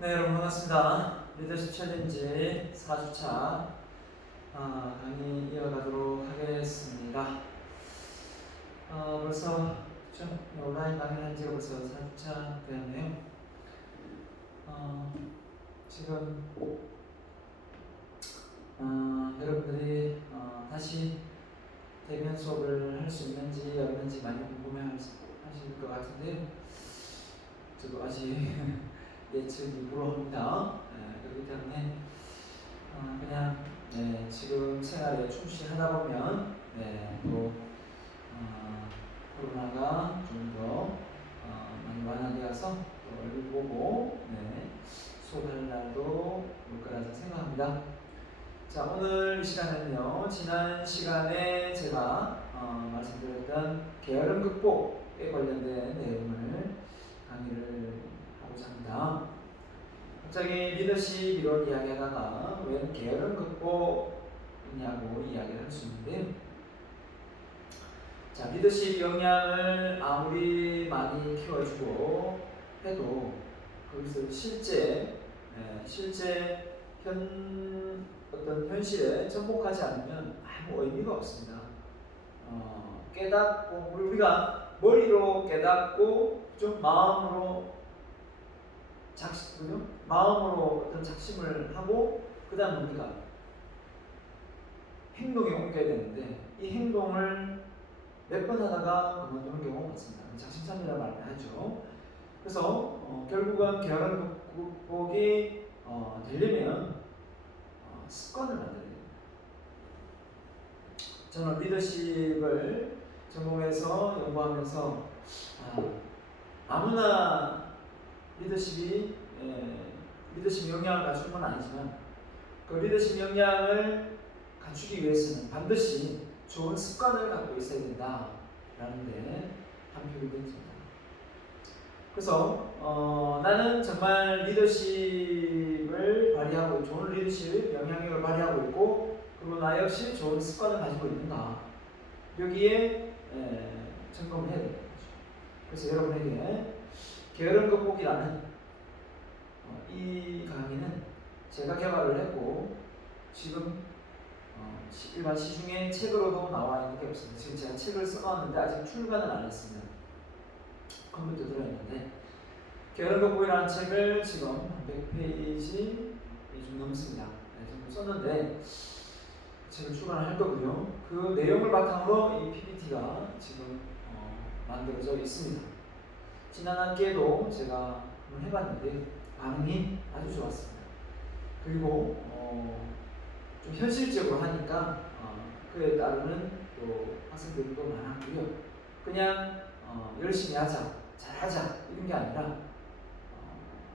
네, 여러분 반갑습니다. 리더십 챌린지 4주차 강의 이어가도록 하겠습니다. 벌써 좀 온라인 강의를 한 지가 벌써 4주차 되었네요. 지금 여러분들이 다시 대면 수업을 할 수 있는지 없는지 많이 궁금해하실 것 같은데요. 저도 아직 예측이 불허합니다. 그렇기 때문에 그냥 지금 생활에 충실하다 보면 또 코로나가 좀 더 많이 완화되어서 또 얼굴 보고 수업할 날도 올 거라 생각합니다. 자, 오늘 이 시간은요, 지난 시간에 제가 말씀드렸던 게으름 극복에 관련된 내용을 강의를 하고자 합니다. 갑자기 리더십 이론 이야기하다가 웬 게으름 극복이냐고 이야기를 할 수 있는데요. 자, 리더십 역량을 아무리 많이 키워주고 해도 거기서 실제 어떤 현실에 접목하지 않으면 아무 의미가 없습니다. 깨닫고 우리가 머리로 깨닫고 좀 마음으로 어떤 작심을 하고 그 다음 우리가 행동에 옮겨야 되는데 이 행동을 몇 번 하다가 그만두는 경우가 많습니다. 작심삼일이라고 말을 하죠. 그래서 결국은 게으름 극복이 되려면 습관을 만들어야 됩니다. 저는 리더십을 전공해서 연구하면서 아무나 리더십 역량을 갖추는 건 아니지만 그 리더십 역량을 갖추기 위해서는 반드시 좋은 습관을 갖고 있어야 된다라는 데 한 표를 던집니다. 그래서 나는 정말 리더십을 발휘하고 좋은 리더십 영향력을 발휘하고 있고 그리고 나 역시 좋은 습관을 가지고 있는가 여기에 점검을 해야 됩니다. 그래서 여러분에게 게으름 극복이라는 이 강의는 제가 개발을 했고 지금 일반 시중에 책으로도 나와 있는 게 없습니다. 지금 제가 책을 써놨는데 아직 출간은 안 했습니다. 컴퓨터 들어있는데 게으름 극복이라는 책을 지금 한 100페이지 좀 넘습니다. 좀 썼는데 책을 출간을 할 거고요. 그 내용을 바탕으로 이 PPT가 지금 만들어져 있습니다. 지난 학기에도 제가 한번 해봤는데 반응이 아주 좋았습니다. 그리고 좀 현실적으로 하니까 그에 따르는 또 학생들도 많았고요. 그냥 열심히 하자, 잘하자 이런 게 아니라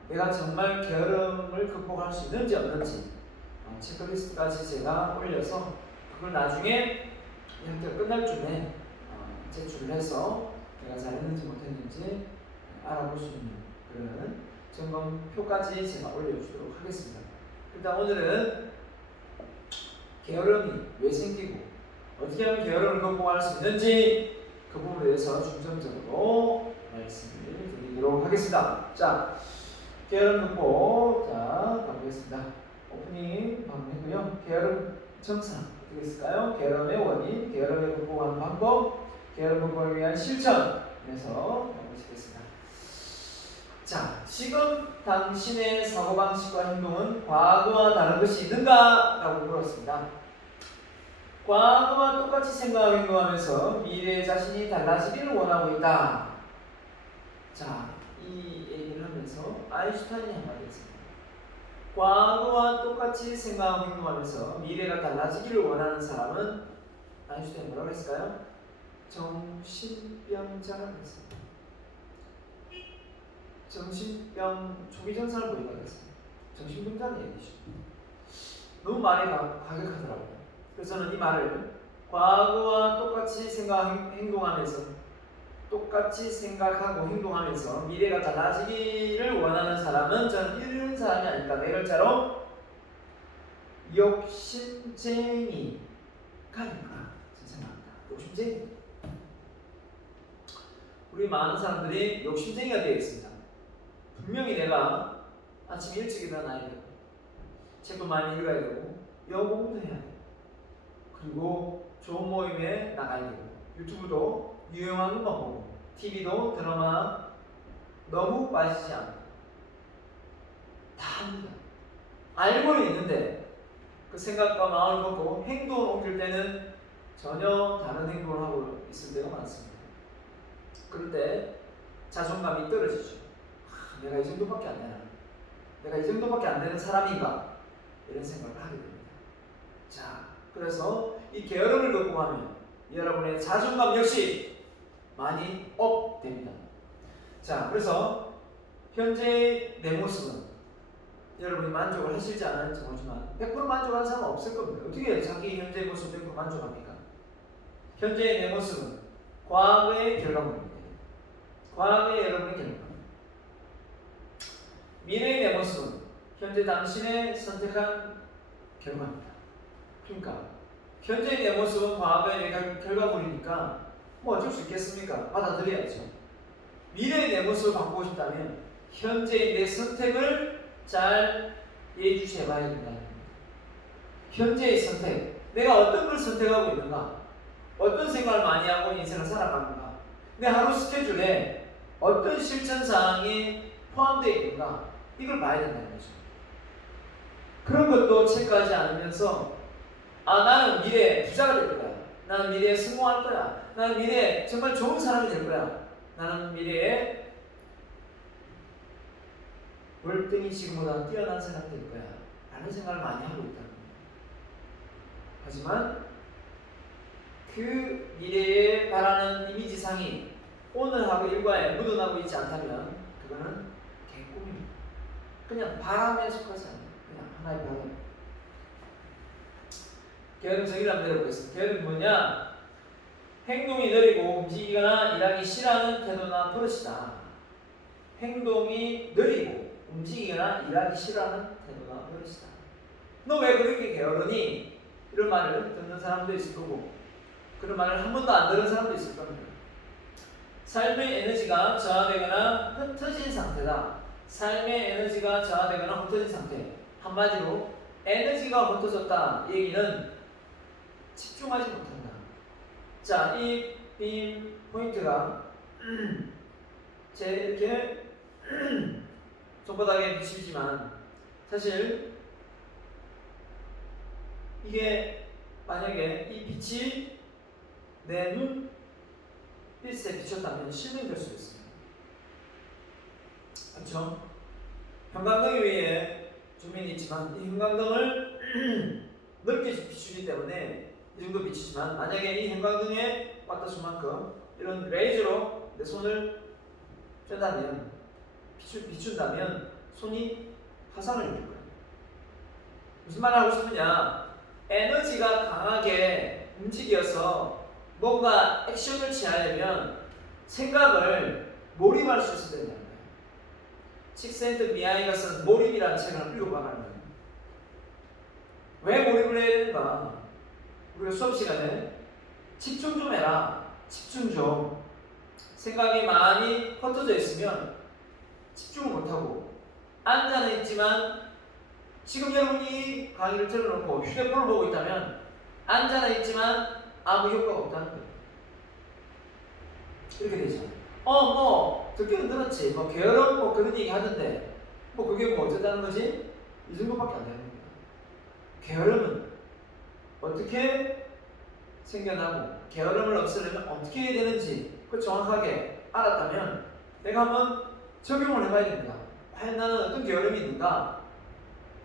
내가 정말 게으름을 극복할 수 있는지 없는지 체크리스트까지 제가 올려서 그걸 나중에 이 학기가 끝날 쯤에 제출을 해서 내가 잘했는지 못했는지 알아볼 수 있는 그런 점검표까지 제가 올려주도록 하겠습니다. 일단 오늘은 게으름이 왜 생기고 어떻게 하면 게으름을 극복할 수 있는지 그 부분에 대해서 중점적으로 말씀을 드리도록 하겠습니다. 자, 게으름 극복 가보겠습니다. 오프닝 방금 했고요. 게으름 정상 어떻게 했을까요? 게으름의 원인, 게으름을 극복하는 방법, 게으름 극복을 위한 실천에서 보시겠습니다. 자, 지금 당신의 사고방식과 행동은 과거와 다른 것이 있는가? 라고 물었습니다. 과거와 똑같이 생각하고 행동하면서 미래의 자신이 달라지기를 원하고 있다. 자, 이 얘기를 하면서 아인슈타인이 한마디 했습니다. 과거와 똑같이 생각하고 행동하면서 미래가 달라지기를 원하는 사람은 아인슈타인이 뭐라고 했을까요? 정신병자라고 했습니다. 정신병 초기 증상을 보인다고 했습니다. 정신병자는 얘기죠. 너무 말이 가격하더라고요. 그래서 저는 이 말을 과거와 똑같이 똑같이 생각하고 행동하면서 미래가 달라지기를 원하는 사람은 저는 이런 사람이 아닐까. 네 글자로 욕심쟁이가 아닐까 생각합니다. 욕심쟁이. 우리 많은 사람들이 욕심쟁이가 되어 있습니다. 분명히 내가 아침 일찍 일어나야 되고, 책도 많이 읽어야 되고, 영어 공부도 해야 되고, 그리고 좋은 모임에 나가야 되고, 유튜브도 유용한 것만 보고, TV도 드라마 너무 빠지지 않고 다 합니다. 알고는 있는데 그 생각과 마음을 먹고 행동을 옮길 때는 전혀 다른 행동을 하고 있을 때가 많습니다. 그럴 때 자존감이 떨어지죠. 내가 이 정도밖에 안 되나? 내가 이 정도밖에 안 되는 사람인가? 이런 생각을 하게 됩니다. 자, 그래서 이 게으름을 극복하면 여러분의 자존감 역시 많이 업됩니다. 자, 그래서 현재의 내 모습은 여러분이 만족을 하실지 안 할지 모르지만 100% 만족하는 사람은 없을 겁니다. 어떻게 자기 현재의 모습 100% 만족합니까? 현재의 내 모습은 과거의 결과물입니다. 과거의 여러분의 결과. 미래의 내 모습은 현재 당신의 선택한 결과입니다. 그러니까 현재의 내 모습은 과거의 내 결과물이니까 뭐 어쩔 수 있겠습니까? 받아들여야죠. 미래의 내 모습을 바꾸고 싶다면 현재의 내 선택을 잘 예주시해봐야 된다는 겁니다. 현재의 선택, 내가 어떤 걸 선택하고 있는가? 어떤 생각을 많이 하고 인생을 살아가는가? 내 하루 스케줄에 어떤 실천사항이 포함되어 있는가? 이걸 봐야 된다는 거죠. 그런 것도 체크하지 않으면서 나는 미래에 부자가 될 거야. 나는 미래에 성공할 거야. 나는 미래에 정말 좋은 사람이 될 거야. 나는 미래에 월등히 지금보다 뛰어난 사람이 될 거야. 라는 생각을 많이 하고 있다는 겁니다. 하지만 그 미래에 바라는 이미지상이 오늘하고 일과에 묻어나고 있지 않다면 그거는 개꿈입니다. 그냥 바람에 속하지 않아요. 그냥 하나의 바람. 게으름 정의를 한번 내려보겠습니다. 게으름이 뭐냐? 행동이 느리고 움직이거나 일하기 싫어하는 태도나 버릇이다. 행동이 느리고 움직이거나 일하기 싫어하는 태도나 버릇이다. 너 왜 그렇게 게으르니? 이런 말을 듣는 사람도 있을 거고 그런 말을 한 번도 안 들은 사람도 있을 겁니다. 삶의 에너지가 저하되거나 흩어진 상태다. 삶의 에너지가 저하되거나 흩어진 상태. 한마디로 에너지가 흩어졌다. 얘기는 집중하지 못한다. 자, 이 포인트가 제 이렇게 손바닥에 비치지만 사실 이게 만약에 이 빛이 내 눈빛에 비쳤다면 실명이 될 수도 있습니다. 그렇죠? 형광등 위에 조명이 있지만 이 형광등을 넓게 비추기 때문에 이 정도 비치지만 만약에 이 형광등에 맞닿을 만큼 이런 레이저로 내 손을 쬐다면 비춘다면 손이 화상을 입을 거예요. 무슨 말을 하고 싶으냐? 에너지가 강하게 움직여서 뭔가 액션을 취하려면 생각을 몰입할 수 있어야 된다는 거예요. 칙센트 미아이가 쓴 몰입이라는 책을 한번 읽어봐가는 거예요. 왜 몰입을 해야 되는가? 우리가 수업 시간에 집중 좀 해라. 집중 좀. 생각이 많이 흩어져 있으면 집중을 못하고 앉아는 있지만 지금 여러분이 강의를 틀어놓고 휴대폰을 보고 있다면 앉아는 있지만 아무 효과가 없다는 거예요. 이렇게 되죠. 듣기는 들었지. 게으름 그런 얘기 하던데 그게 어쩌다는 거지? 이 정도밖에 안 되는 겁니다. 게으름은 어떻게 생겨나고 게으름을 없애려면 어떻게 해야 되는지 그 정확하게 알았다면 내가 한번 적용을 해봐야 됩니다. 과연 나는 어떤 게으름이 있는가?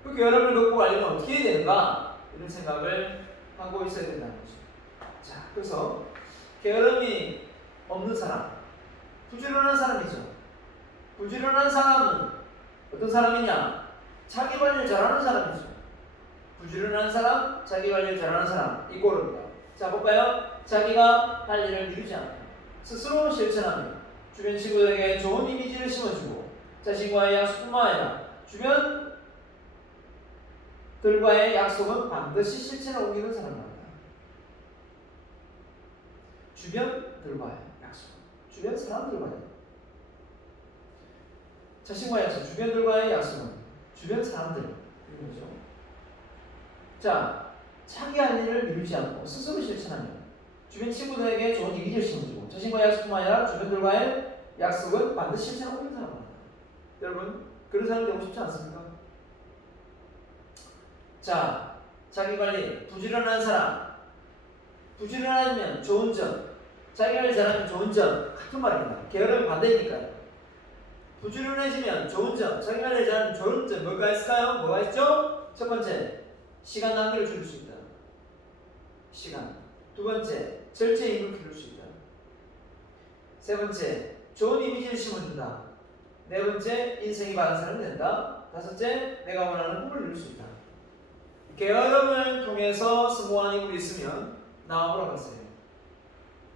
그 게으름을 극복하려면 어떻게 해야 되는가? 이런 생각을 하고 있어야 된다는 거죠. 자, 그래서 게으름이 없는 사람, 부지런한 사람이죠. 부지런한 사람은 어떤 사람이냐? 자기 관리를 잘하는 사람이죠. 부지런한 사람, 자기 관리를 잘하는 사람, 이 꼴입니다. 자, 볼까요? 자기가 할 일을 미루지 않고 스스로 실천하며 주변 친구들에게 좋은 이미지를 심어주고 자신과의 약속뿐만 아니라 주변들과의 약속은 반드시 실천에 옮기는 사람입니다. 주변들과의 약속, 주변 사람들과의 자신과의 약속, 주변들과의 약속은 주변 사람들 이런 거죠. 자, 자기 할 일을 미루지 않고 스스로 실천하면 주변 친구들에게 좋은 이미지를 심어주고 자신과의 약속뿐만 아니라 주변들과의 약속은 반드시 실천하고 있는 사람입니다. 여러분 그런 사람 되고 싶지 않습니까? 자, 자기관리 부지런한 사람, 부지런하면 좋은 점, 자기관리 잘하면 좋은 점 같은 말입니다. 게으름이 반대니까요. 부지런해지면 좋은 점, 자기관리 잘하면 좋은 점 뭐가 있을까요? 뭐가 있죠? 첫 번째, 시간 낭비를 줄일 수 있다. 시간. 두 번째, 절제의 힘을 기를 수 있다. 세 번째, 좋은 이미지를 심어준다. 네 번째, 인생이 바른 사람이 된다. 다섯째, 내가 원하는 꿈을 이룰 수 있다. 게으름을 통해서 성공한 인물이 있으면 나와 보라고 했어요.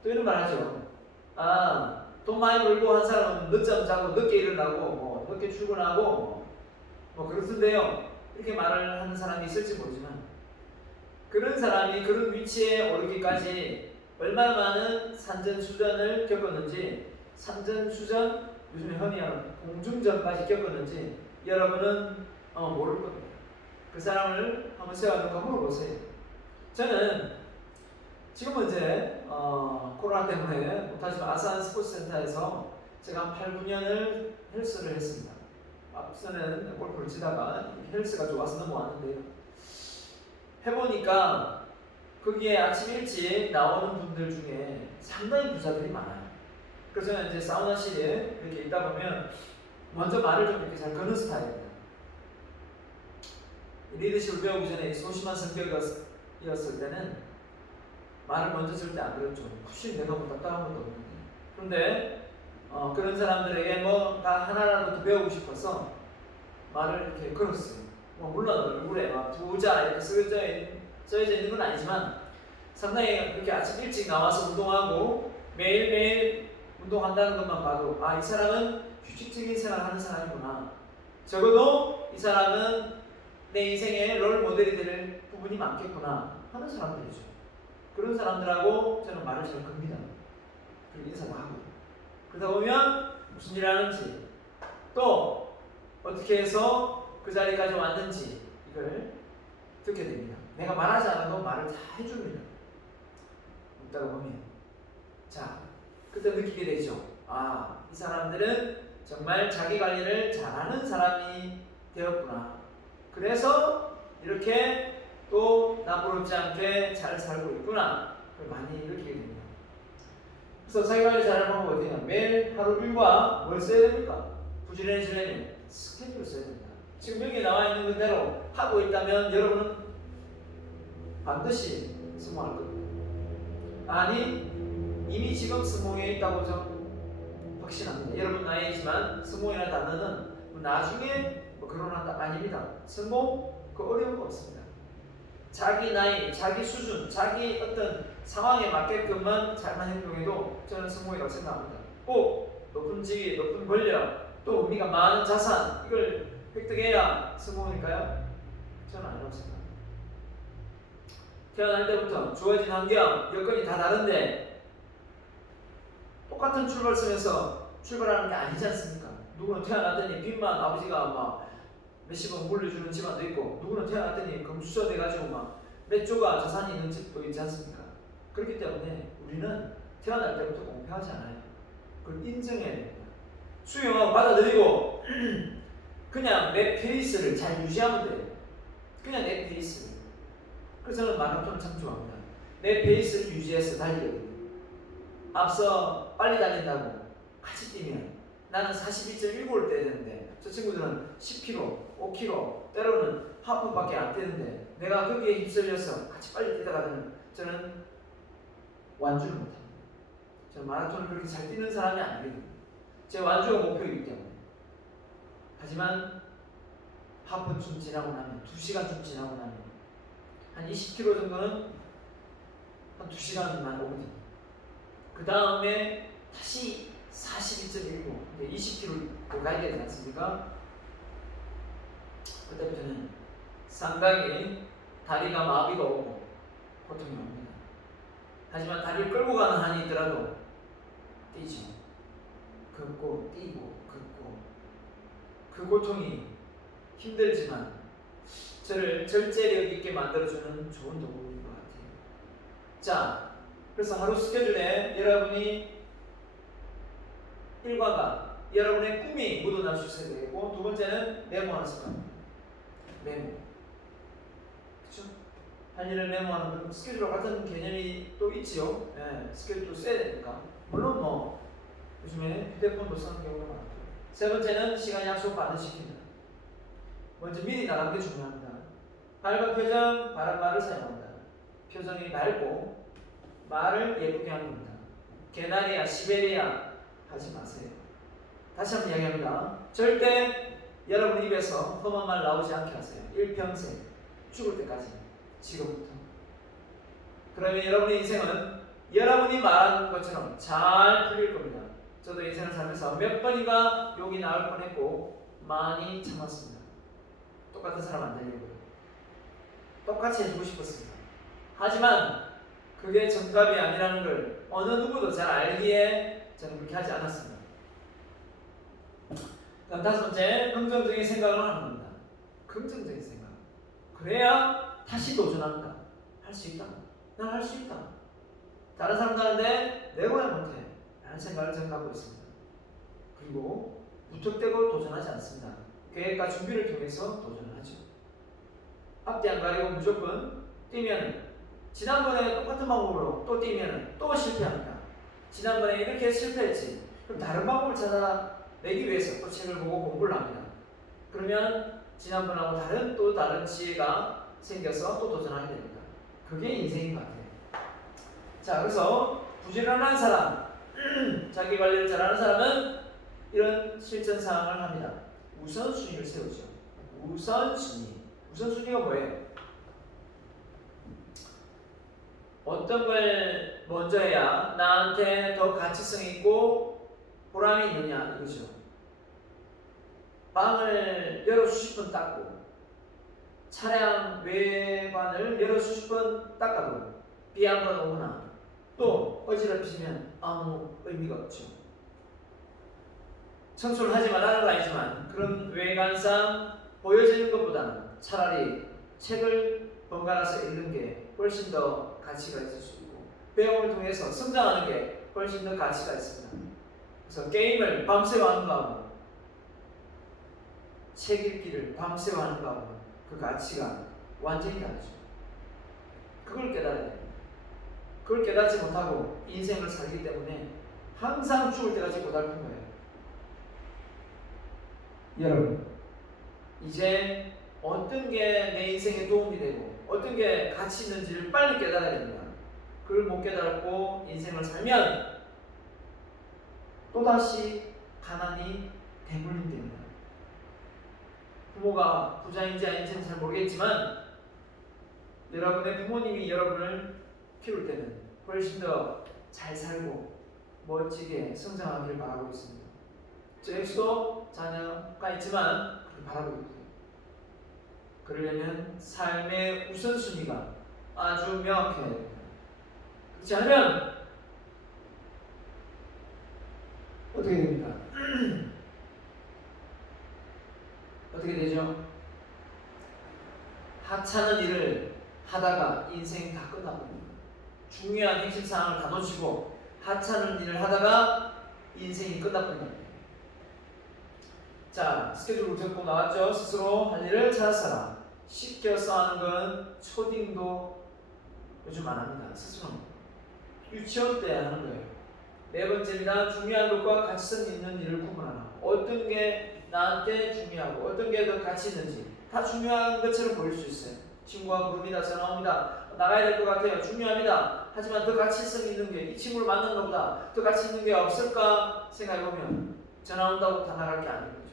또 이런 말 하죠. 돈 많이 벌고 한 사람은 늦잠 자고 늦게 일어나고 늦게 출근하고 그렇던데요. 이렇게 말을 하는 사람이 있을지 모르지만 그런 사람이 그런 위치에 오르기까지 얼마나 많은 산전수전을 겪었는지, 산전수전, 요즘에 흔히 하는 공중전까지 겪었는지 여러분은 모를 겁니다. 그 사람을 한번 세워놓고 물어보세요. 저는 지금은 이제 코로나 때문에 못하지만 아산 스포츠센터에서 제가 한 8, 9년을 헬스를 했습니다. 앞서는 골프를 치다가 헬스가 좋아서 넘어왔는데요. 해보니까 거기에 아침 일찍 나오는 분들 중에 상당히 부자들이 많아요. 그래서 저는 이제 사우나실에 이렇게 있다 보면 먼저 말을 좀 이렇게 잘 거는 스타일입니다. 리더십을 배우기 전에 소심한 성격이었을 때는 말을 먼저 절대 안 들었죠. 혹시 내가 뭐 답답한 것도 없는데. 그런데 그런 사람들에게 뭐 다 하나라도 더 배우고 싶어서 말을 이렇게 걸었어요. 물론 얼굴에 막 부자 이렇게 써져 있는 건 아니지만 상당히 그렇게 아침 일찍 나와서 운동하고 매일매일 운동한다는 것만 봐도 이 사람은 규칙적인 생활을 하는 사람이구나. 적어도 이 사람은 내 인생의 롤 모델이 될 부분이 많겠구나 하는 사람들이죠. 그런 사람들하고 저는 말을 잘 겁니다. 그리고 인사도 하고. 그러다 보면 무슨 일을 하는지 또 어떻게 해서 그 자리까지 왔는지 이걸 듣게 됩니다. 내가 말하지 않아도 말을 다 해줍니다. 있다가 보면 자, 그때 느끼게 되죠. 이 사람들은 정말 자기 관리를 잘하는 사람이 되었구나. 그래서 이렇게 또 나부럽지 않게 잘 살고 있구나. 그걸 많이 느끼게 됩니다. 그래서 자기 관리 잘하는 방법은 어디냐? 매일 하루 일과 뭘 써야 됩니까? 부지런해지려면 스케줄을 써야 됩니다. 지금 여기 나와 있는 그대로 하고 있다면 여러분은 반드시 성공할 겁니다. 아니 이미 지금 성공해 있다고 저는 확신합니다. 여러분 나이지만 성공이라는 단어는 나중에 결혼한다 아닙니다. 성공 어려운 거 없습니다. 자기 나이, 자기 수준, 자기 어떤 상황에 맞게끔만 잘만 행동해도 저는 성공이라고 생각합니다. 꼭 높은 직위, 높은 권력, 또 우리가 많은 자산 이걸 획득해야 성공일까요? 저는 아니라고 생각합니다. 태어날 때부터 주어진 환경, 여건이 다 다른데 똑같은 출발선에서 출발하는 게 아니지 않습니까? 누구는 태어났더니 빚만 아버지가 막 몇십억 물려주는 집안도 있고 누구는 태어났더니 금수저 돼가지고 막 몇 조가 자산이 있는 집도 있지 않습니까? 그렇기 때문에 우리는 태어날 때부터 공평하지 않아요. 그걸 인정해야 됩니다. 수용하고 받아들이고 그냥 내 페이스를 잘 유지하면 돼요. 그냥 내 페이스를. 그래서 저는 마라톤을 참 좋아합니다. 내 페이스를 유지해서 달리거든요. 앞서 빨리 달린다고 같이 뛰면 나는 42.19를 떼야 되는데 저 친구들은 10km, 5km, 때로는 하프밖에 안 뛰는데 내가 거기에 휩쓸려서 같이 빨리 뛰다가는 저는 완주를 못합니다. 저는 마라톤을 그렇게 잘 뛰는 사람이 아니거든요. 제 완주가 목표이기 때문에. 하지만 하프쯤 지나고 나면 2시간쯤 지나고 나면 한 20km 정도는 한 2시간만 오거든요. 그 다음에 다시 42.19 20km 가야 되지 않습니까? 그때부터는 상당히 다리가 마비가 오고 고통이 옵니다. 하지만 다리를 끌고 가는 한이 있더라도 뛰죠. 걷고 뛰고 걷고 그 고통이 힘들지만 저를 절제력 있게 만들어주는 좋은 도구인 것 같아요. 자, 그래서 하루 스케줄에 여러분이 일과가 여러분의 꿈이 묻어날 수 있어야 되고, 두 번째는 메모하는 습관입니다. 메모. 그렇죠? 할 일을 메모하는 건 스케줄과 같은 개념이 또 있지요. 네, 스케줄도 써야 되니까. 물론 뭐 요즘에 휴대폰도 쓰는 경우가 많고. 세 번째는 시간 약속 반드시킵니다. 먼저 미리 나가는 게 중요합니다. 밝은 표정, 바른 말을 사용합니다. 표정이 밝고 말을 예쁘게 하는 겁니다. 개나리야, 시베리아 하지 마세요. 다시 한번 이야기합니다. 절대 여러분 입에서 험한 말 나오지 않게 하세요. 일평생, 죽을 때까지, 지금부터. 그러면 여러분의 인생은 여러분이 말한 것처럼 잘 풀릴 겁니다. 저도 인생을 살면서 몇 번인가 욕이 나올 뻔했고 많이 참았습니다. 똑같은 사람 안 되려고요. 똑같이 해주고 싶었습니다. 하지만 그게 정답이 아니라는 걸 어느 누구도 잘 알기에 저는 그렇게 하지 않았습니다. 그다음 다섯 번째, 긍정적인 생각을 하는 겁니다. 긍정적인 생각. 그래야 다시 도전합니다. 할 수 있다. 난 할 수 있다. 다른 사람도 하는데 내가 왜 못해? 라는 생각을 저는 갖고 있습니다. 그리고 무턱대고 도전하지 않습니다. 계획과 준비를 통해서 도전을 하죠. 앞뒤 안 가리고 무조건 뛰면, 지난번에 똑같은 방법으로 또 뛰면 또 실패합니다. 지난번에 이렇게 실패했지. 그럼 다른 방법을 찾아내기 위해서 또 책을 보고 공부를 합니다. 그러면 지난번하고 다른 지혜가 생겨서 또 도전하게 됩니다. 그게 인생인 것 같아요. 자, 그래서 부지런한 사람, 자기 관리를 잘하는 사람은 이런 실천 사항을 합니다. 우선순위를 세우죠. 우선순위가 뭐예요? 어떤 걸 먼저 해야 나한테 더 가치성 있고 보람이 있느냐 이거죠. 방을 열어 수십 번 닦고 차량 외관을 열어 수십 번 닦아도 비 한 번 오거나 또 어지럽히시면 아무 의미가 없죠. 청소를 하지 말라는 건 아니지만 그런 외관상 보여지는 것보다는 차라리 책을 번갈아서 읽는 게 훨씬 더 가치가 있을 수 있고 배움을 통해서 성장하는 게 훨씬 더 가치가 있습니다. 그래서 게임을 밤새워 하는 거하고 책 읽기를 밤새워 하는 거하고 그 가치가 완전히 다르죠. 그걸 깨달아야 돼요. 그걸 깨닫지 못하고 인생을 살기 때문에 항상 죽을 때까지 고달픈 거예요. 여러분, 이제 어떤 게 내 인생에 도움이 되고 어떤 게 가치 있는지를 빨리 깨달아야 됩니다. 그걸 못 깨달고 인생을 살면 또다시 가난이 대물림됩니다. 부모가 부자인지 아닌지는 잘 모르겠지만 여러분의 부모님이 여러분을 키울 때는 훨씬 더 잘 살고 멋지게 성장하기를 바라고 있습니다. 저 역시도 자녀가 있지만 그렇게 바라고 있고요. 그러려면 삶의 우선순위가 아주 명확해야 됩니다. 그렇지 않으면 어떻게 됩니까? 어떻게 되죠? 하찮은 일을 하다가 인생이 다 끝나버립니다. 중요한 핵심 사항을 다 놓치고 하찮은 일을 하다가 인생이 끝나버린다. 자, 스케줄을 적고 나왔죠. 스스로 할 일을 찾아서라. 시켜서 하는 건 초딩도 요즘 안 합니다. 스스로 유치원 때 하는 거예요. 네 번째입니다. 중요한 것과 가치성 있는 일을 구분하라. 어떤 게 나한테 중요하고 어떤 게 더 가치 있는지 다 중요한 것처럼 보일 수 있어요. 친구가 부릅니다. 전화 옵니다. 나가야 될 것 같아요. 중요합니다. 하지만 더 가치성 있는 게 이 친구를 만난 것보다 더 가치 있는 게 없을까 생각해보면 전화 온다고 다 나갈 게 아닌 거죠.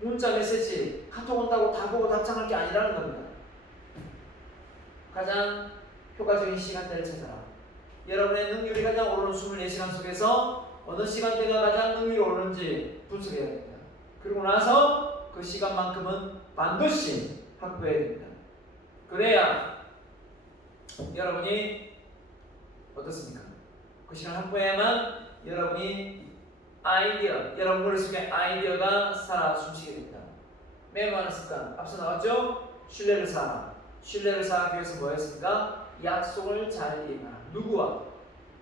문자 메시지 카톡 온다고 다 보고 답장할 게 아니라는 겁니다. 가장 효과적인 시간대를 찾아라. 여러분의 능률이 가장 오르는 24시간 속에서 어느 시간대가 가장 능률이 오르는지 분석해야 됩니다. 그리고 나서 그 시간만큼은 반드시 확보해야 됩니다. 그래야 여러분이 어떻습니까? 그 시간 확보해야만 여러분이 여러분 머릿속에 아이디어가 살아 숨쉬게 됩니다. 메모하는 습관. 앞서 나왔죠? 신뢰를 쌓아. 신뢰를 쌓기 위해서 뭐였습니까? 약속을 잘 이행하라. 누구와?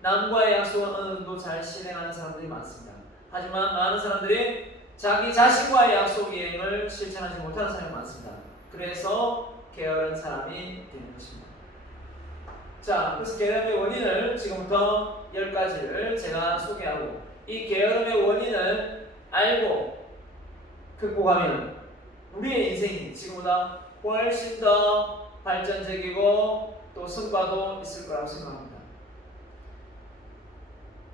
남과의 약속은 어느 정도 잘 실행하는 사람들이 많습니다. 하지만 많은 사람들이 자기 자신과의 약속 이행을 실천하지 못하는 사람이 많습니다. 그래서 게으른 사람이 되는 것입니다. 자, 그래서 게으름의 원인을 지금부터 10가지를 제가 소개하고, 이 게으름의 원인을 알고 극복하면 우리의 인생이 지금보다 훨씬 더 발전적이고 또 성과도 있을 거라고 생각합니다.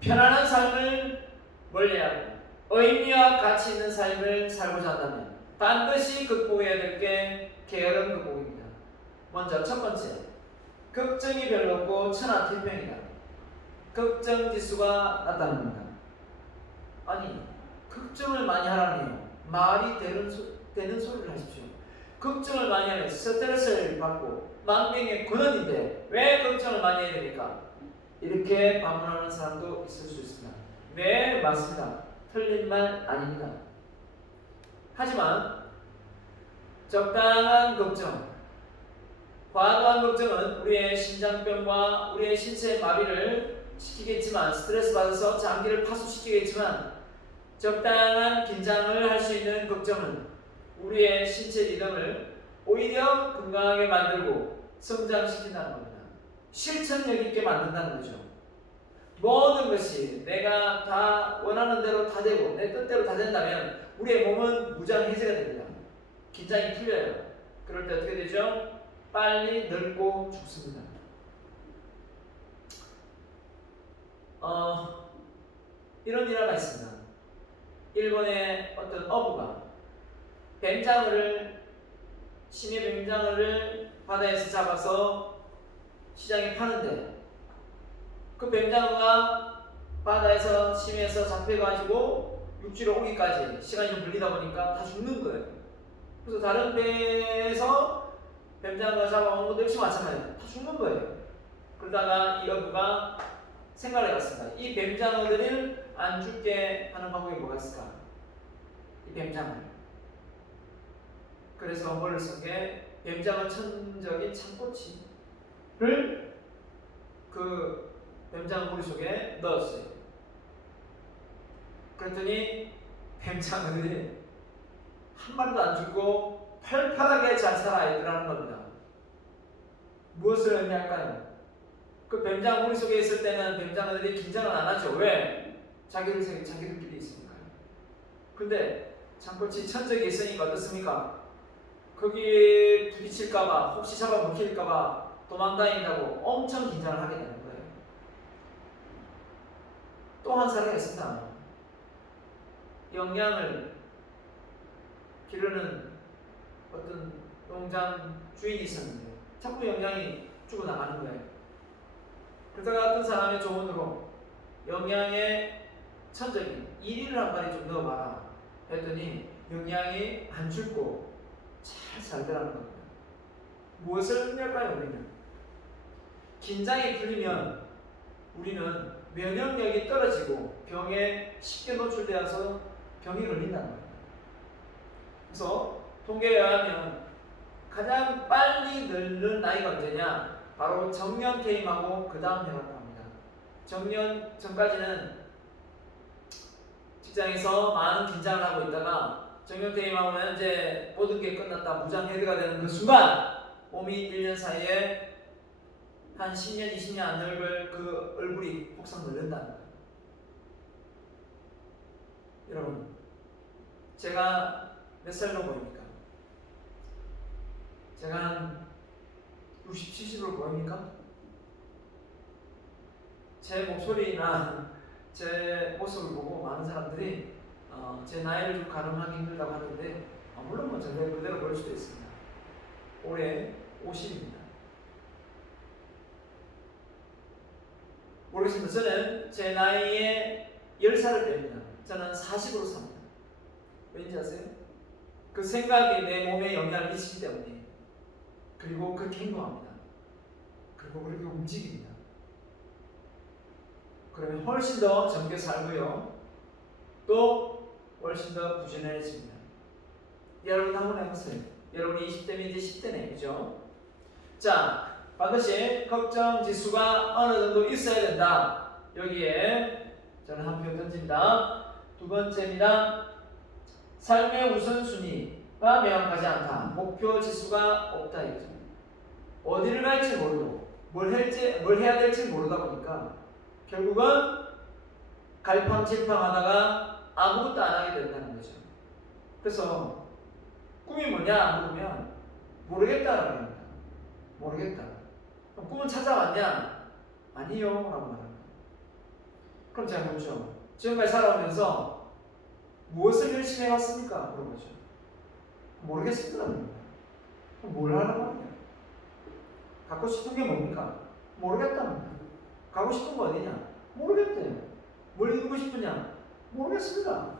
편안한 삶을 멀리하고 의미와 가치 있는 삶을 살고자 한다면 반드시 극복해야 될 게 게으름 극복입니다. 먼저 첫 번째, 걱정이 별로 없고 천하태평이다. 걱정 지수가 낮다는 겁니다. 아니, 걱정을 많이 하라니요. 말이 되는 소리를 하십시오. 걱정을 많이 하면 스트레스를 받고 만병의 근원인데 왜 걱정을 많이 해야 됩니까? 이렇게 반문하는 사람도 있을 수 있습니다. 네, 맞습니다. 틀린 말 아닙니다. 하지만 적당한 걱정, 과도한 걱정은 우리의 심장병과 우리의 신체의 마비를 시키겠지만, 스트레스 받아서 장기를 파손시키겠지만, 적당한 긴장을 할 수 있는 걱정은 우리의 신체 리듬을 오히려 건강하게 만들고 성장시킨다는 겁니다. 실천력 있게 만든다는 거죠. 모든 것이 내가 다 원하는 대로 다 되고 내 뜻대로 다 된다면 우리의 몸은 무장해제가 됩니다. 긴장이 풀려요. 그럴 때 어떻게 되죠? 빨리 늙고 죽습니다. 이런 일화가 있습니다. 일본의 어떤 어부가 심해 뱀장어를 바다에서 잡아서 시장에 파는데, 그 뱀장어가 바다에서 심해에서 잡혀가지고 육지로 오기까지 시간이 좀 걸리다 보니까 다 죽는 거예요. 그래서 다른 배에서 뱀장어 잡아오는 것도 역시 마찬가지예요. 다 죽는 거예요. 그러다가 이 어부가 생각을 해봤습니다. 이 뱀장어들을 안 죽게 하는 방법이 뭐가 있을까? 이 뱀장어. 그래서 뭐를 쓴 게 뱀장어 천적인 참꼬치를 그 뱀장어 무리 속에 넣었어요. 그랬더니 뱀장어들이 한 마리도 안 죽고 팔팔하게 잘 살아있더라는 겁니다. 무엇을 의미할까요? 그 뱀장어 무리 속에 있을 때는 뱀장어들이 긴장을 안 하죠. 왜? 자기들끼리 있으니까요. 근데 참꼬치 천적이 있으니까 어떻습니까? 거기에 부딪힐까봐, 혹시 잡아먹힐까봐 도망다닌다고 엄청 긴장을 하게 되는 거예요. 또 한 사례가 있습니다. 영양을 기르는 어떤 농장 주인이 있었는데 자꾸 영양이 죽어나가는 거예요. 그러다가 어떤 사람의 조언으로 영양에 천적인 1위를 한 마리 좀 넣어봐라 했더니 영양이 안 죽고 잘 살더라는 겁니다. 무엇을 의미할까요? 우리는 긴장이 풀리면 우리는 면역력이 떨어지고 병에 쉽게 노출되어서 병이 걸린다는 겁니다. 그래서 통계에 의하면 가장 빨리 늙는 나이가 언제냐? 바로 정년 퇴임하고 그 다음 해라고 합니다. 정년 전까지는 직장에서 많은 긴장을 하고 있다가 정년 퇴임하고 이제 모든 게 끝났다, 무장해제가 되는 그 순간 몸이 1년 사이에 한 10년, 20년 안 늙을 그 얼굴이 폭삭 늙는다는 거예요. 여러분, 제가 몇 살로 보입니까? 제가 한 60, 70으로 보입니까? 제 목소리나 제 모습을 보고 많은 사람들이 제 나이를 좀 가늠하기 힘들다고 하는데 물론 뭐 제가 그대로 보일 수도 있습니다. 올해 50입니다. 모르겠습니다. 저는 제 나이에 10살을 뺍니다. 저는 40으로 삽니다. 왠지 아세요? 그 생각이 내 몸에 영향을 미치기 때문에. 그리고 그렇게 행동합니다. 그리고 그렇게 움직입니다. 그러면 훨씬 더 젊게 살고요. 또 훨씬 더 부지런해집니다. 여러분 한번 해보세요. 여러분이 20대면 이제 10대네, 그죠? 자, 반드시 걱정 지수가 어느 정도 있어야 된다. 여기에 저는 한 표 던집니다. 두 번째입니다. 삶의 우선순위가 명확하지 않다. 목표 지수가 없다 이거죠. 어디를 갈지 모르고 뭘 해야 될지 모르다 보니까 결국은 갈팡질팡하다가 아무것도 안 하게 된다는 거죠. 그래서 꿈이 뭐냐 물으면 모르겠다라고 합니다. 모르겠다. 그럼 꿈은 찾아왔냐? 아니요 라고 말합니다. 그럼 제가 묻죠. 지금까지 살아오면서 무엇을 열심히 해왔습니까? 물어보죠. 모르겠습니다. 그럼 뭘 하라고 합니까? 갖고 싶은 게 뭡니까? 모르겠답니다. 가고 싶은 거 어디냐? 모르겠대요. 뭘 이루고 싶으냐? 모르겠습니다.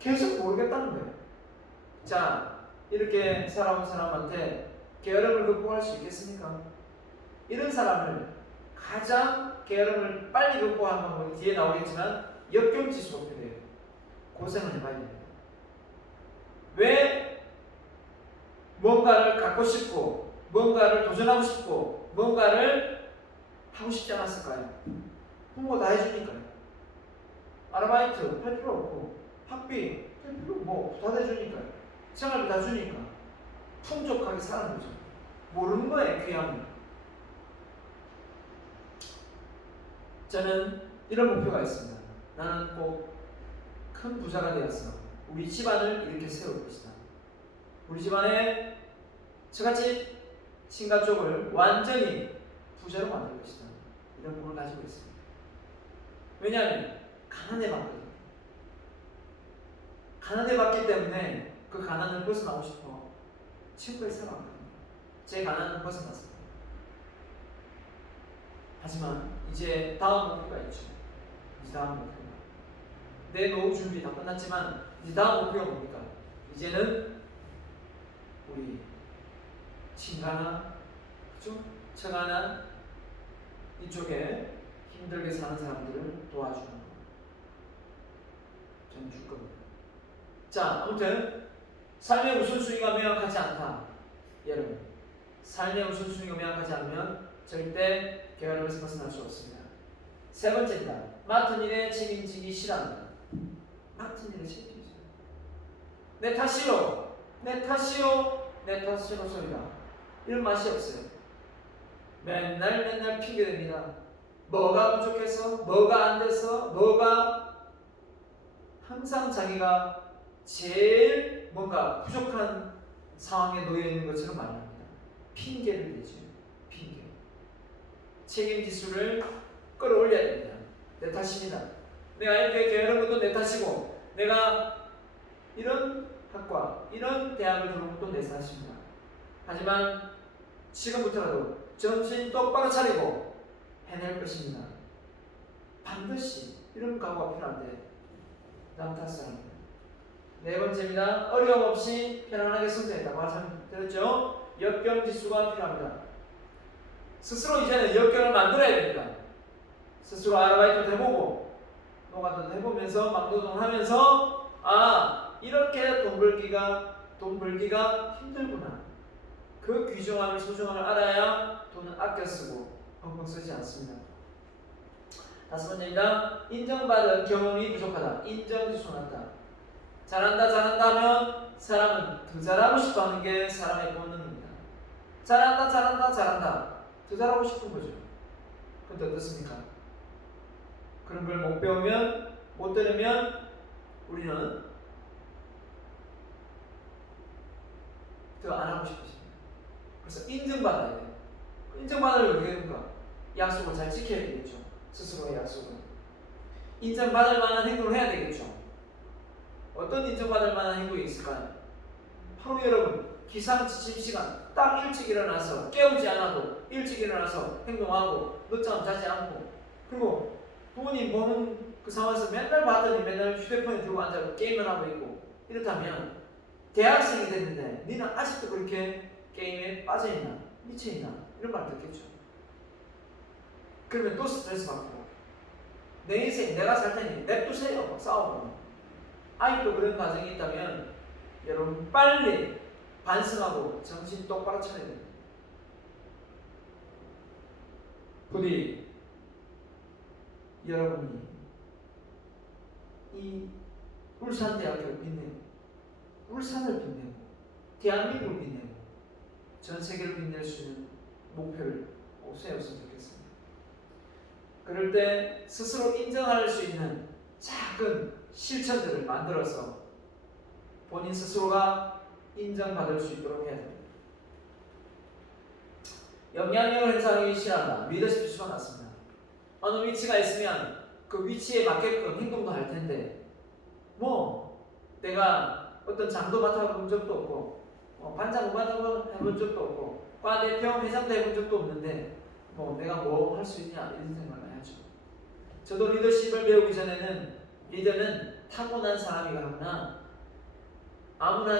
계속 모르겠다는 거예요. 자, 이렇게 살아온 사람한테 게으름을 극복할 수 있겠습니까? 이런 사람을 가장 게으름을 빨리 극복하는 방법이 뒤에 나오겠지만 역경지수가 필요해요. 고생을 해봐야 됩니다. 왜 뭔가를 갖고 싶고 뭔가를 도전하고 싶고 뭔가를 하고 싶지 않았을까요? 부모가 다 해주니까요. 아르바이트 할 필요 없고 학비 할 필요 다 해주니까요. 생활비 다 주니까 풍족하게 사는 거죠. 모르는 거예요, 귀함을. 저는 이런 목표가 있습니다. 나는 꼭 큰 부자가 되어서 우리 집안을 이렇게 세울 것이다. 우리 집안에 처갓집, 친가 쪽을 완전히 부자로 만들 것이다. 이런 꿈을 가지고 있습니다. 왜냐하면 가난해 봤거든요. 가난해 봤기 때문에 그 가난을 벗어나고 싶어 지금까지 살아왔거든요. 제 가난은 벗어났습니다. 하지만 이제 다음 목표가 있죠. 이제 다음 목표가 내 노후 준비 다 끝났지만 이제 다음 목표가 뭡니까? 이제는 우리 친가나 그죠? 처가나 이쪽에 힘들게 사는 사람들을 도와주는 거. 저는 줄 겁니다. 자, 아무튼 삶의 우선순위가 명확하지 않다. 여러분, 삶의 우선순위가 명확하지 않으면 절대 게으름에서 벗어날 수 없습니다. 세 번째입니다. 맡은 일에 책임지기 싫어합니다. 맡은 일에 책임지기 싫어합니다. 내 탓이요, 내 탓이요, 내 탓이요 소리가 이런 맛이 없어요. 맨날 핑계댑니다. 뭐가 부족해서, 뭐가 안 돼서, 뭐가 항상 자기가 제일 뭔가 부족한 상황에 놓여 있는 것처럼 말합니다. 핑계를 대죠. 핑계. 책임 지수를 끌어올려야 됩니다. 내 탓입니다. 내가 이렇게 게으른 것도 내 탓이고, 내가 이런 학과, 이런 대학을 들어온 것도 내 탓입니다. 하지만 지금부터라도 정신 똑바로 차리고 해낼 것입니다. 반드시 이런 각오가 필요한데 남 탓을 합니다. 네 번째입니다. 어려움 없이 편안하게 성장했다. 말씀드렸죠? 역경지수가 필요합니다. 스스로 이제는 역경을 만들어야 됩니다. 스스로 아르바이트도 해보고 노가다도 해보면서 막노동을 하면서 이렇게 돈 벌기가 힘들구나. 그 귀중함을 소중함을 알아야 돈을 아껴 쓰고 펑펑 쓰지 않습니다. 다섯 번째입니다. 인정받은 경험이 부족하다. 인정지수가 낮다. 잘한다 하면 사람은 더 잘하고 싶어하는 게 사람의 본능입니다. 잘한다 더 잘하고 싶은 거죠. 그런데 어떻습니까? 그런 걸 못 배우면, 못 들으면 우리는 더 안 하고 싶어집니다. 그래서 인정받아야 돼요. 인정받으려면 어떻게 됩니까? 약속을 잘 지켜야 되겠죠. 스스로의 약속을. 인정받을 만한 행동을 해야 되겠죠. 어떤 인정받을 만한 행동이 있을까요? 하루 여러분 기상지침 시간 딱 일찍 일어나서 깨우지 않아도 일찍 일어나서 행동하고 늦잠 자지 않고, 그리고 부모님 보는 그 상황에서 맨날 봤더니 맨날 휴대폰에 들고 앉아서 게임을 하고 있고, 이렇다면 대학생이 됐는데 니는 아직도 그렇게 게임에 빠져있나? 미쳐있나? 이런 말 듣겠죠. 그러면 또 스트레스 받고 내 인생 내가 살 테니 냅두세요 막 싸우고. 아직도 그런 가정이 있다면 여러분 빨리 반성하고 정신 똑바로 차려야 됩니다. 부디 여러분이 이 울산대학교를 빛내고 울산을 빛내고 대한민국을 빛내고 전 세계를 빛낼 수 있는 목표를 꼭 세웠으면 좋겠습니다. 그럴 때 스스로 인정할 수 있는 작은 실천들을 만들어서 본인 스스로가 인정받을 수 있도록 해야 됩니다. 영향력을 행사하기 싫어한다. 리더십 지수가 낮습니다. 어느 위치가 있으면 그 위치에 맞게끔 행동도 할 텐데 뭐 내가 어떤 장도 맡아본 적도 없고 반장 부반장도 해본 적도 없고 과대표 회장도 해본 적도 없는데 뭐 내가 뭐 할 수 있냐 이런 생각을 해야죠. 저도 리더십을 배우기 전에는 리더는 타고난 사람이가 하나 아무나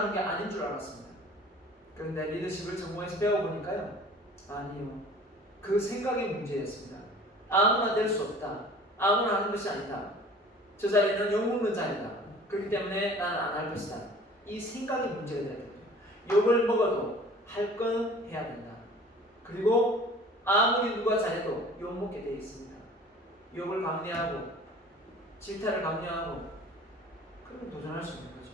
하는 게 아닌 줄 알았습니다. 그런데 리더십을 전공해서 배워보니까요, 아니요, 그 생각의 문제였습니다. 아무나 될 수 없다. 아무나 하는 것이 아니다. 저 자리는 욕먹는 자리다. 그렇기 때문에 나는 안 할 것이다. 이 생각의 문제가 되는 거죠. 욕을 먹어도 할 건 해야 된다. 그리고 아무리 누가 잘해도 욕먹게 되어 있습니다. 욕을 감내하고 질타를 감내하고 그러면 도전할 수 있는 거죠.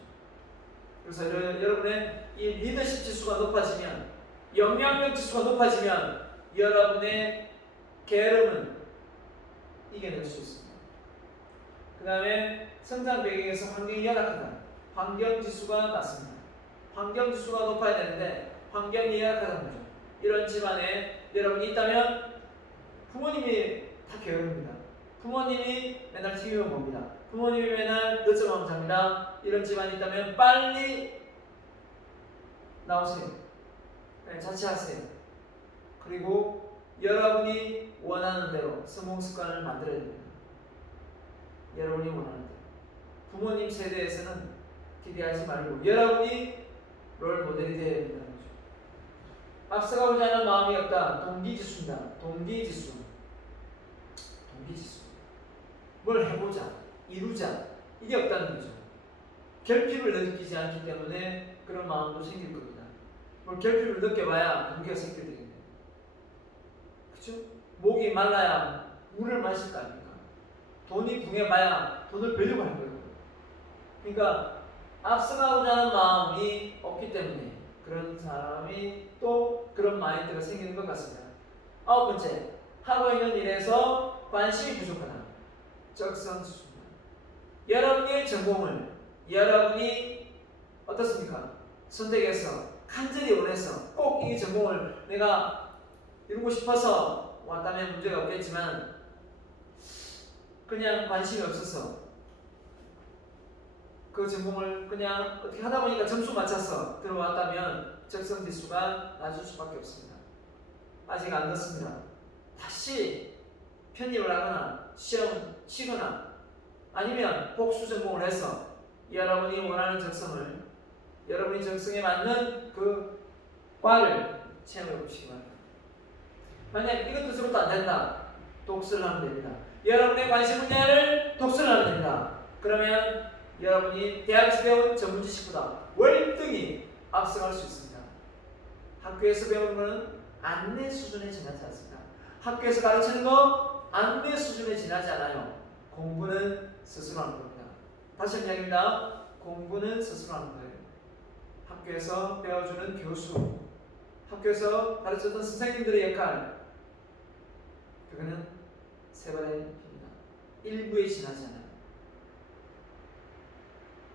그래서 여러분의 이 리더십 지수가 높아지면, 영향력 지수가 높아지면 여러분의 게으름은 이겨낼 수 있습니다. 그 다음에 성장 배경에서 환경이 열악하다. 환경 지수가 낮습니다. 환경 지수가 높아야 되는데 환경이 열악하다는 거죠. 이런 집안에 여러분이 있다면 부모님이 다 게으릅니다. 부모님이 맨날 TV만 봅니다. 부모님이 맨날 늦잠만 잡니다. 이런 집안이 있다면 빨리 나오세요. 자취하세요. 그리고 여러분이 원하는 대로 성공 습관을 만들어야 됩니다. 여러분이 원하는 대로. 부모님 세대에서는 기대하지 말고 여러분이 롤 모델이 되어야 된다는 거죠. 앞서가고자 하는 마음이 없다. 동기지수입니다. 동기지수. 뭘 해보자, 이루자, 이게 없다는 거죠. 결핍을 느끼지 않기 때문에 그런 마음도 생길 겁니다. 뭘 결핍을 느껴봐야 동기가 생기게 되겠네요. 그쵸? 목이 말라야 물을 마실 거 아닙니까? 돈이 붕해봐야 돈을 벌려고 할 거예요. 그러니까 앞서가고자 하는 마음이 없기 때문에 그런 사람이 또 그런 마인드가 생기는 것 같습니다. 9번째, 하고 있는 일에서 관심이 부족하다. 적성지수입니다. 여러분의 전공을 여러분이 어떻습니까? 선택해서 간절히 원해서 꼭 이 전공을 내가 이루고 싶어서 왔다면 문제가 없겠지만 그냥 관심이 없어서 그 전공을 그냥 어떻게 하다 보니까 점수 맞춰서 들어왔다면 적성지수가 낮을 수밖에 없습니다. 아직 안 됐습니다. 다시 편입을 하거나 시험 치거나 아니면 복수 전공을 해서 여러분이 원하는 적성을 여러분이 적성에 맞는 그 과를 체험해 보시기 바랍니다. 만약 이것 뜻으로도 안 된다. 독서를 하면 됩니다. 여러분의 관심 분야를 독서를 하면 됩니다. 그러면 여러분이 대학에서 배운 전문 지식보다 월등히 앞서갈 수 있습니다. 학교에서 배우는 것은 안내 수준에 지나지 않습니다. 학교에서 가르치는 거 안내 수준에 지나지 않아요. 공부는 스스로 하는 겁니다. 다시 이야기입니다. 공부는 스스로 하는 거예요. 학교에서 배워주는 교수, 학교에서 가르쳤던 선생님들의 역할, 그거는 세발의 입니다. 일부에 지나지 않아요.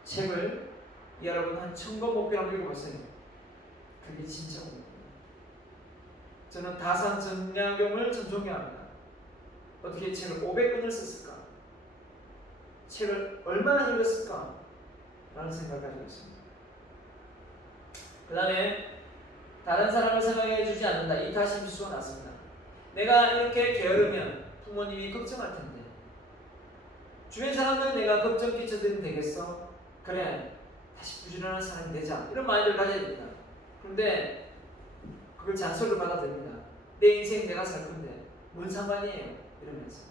책을 여러분 한 1000권 목표라고 읽어보세요. 그게 진짜 공부입니다. 저는 다산 정약용을 참 존경합니다. 어떻게 책을 500권을 썼을까? 책을 얼마나 읽었을까? 라는 생각을 가지고 있습니다. 그 다음에 다른 사람을 생각해 주지 않는다. 이타심 지수가 낮습니다. 내가 이렇게 게으르면 부모님이 걱정할 텐데 주변 사람들은 내가 걱정 끼쳐드리면 되겠어? 그래, 다시 부지런한 사람이 되자. 이런 마인드를 가져야 됩니다. 그런데 그걸 잔소리로 받아들입니다. 내 인생 내가 살 건데 뭔 상관이에요? 이러면서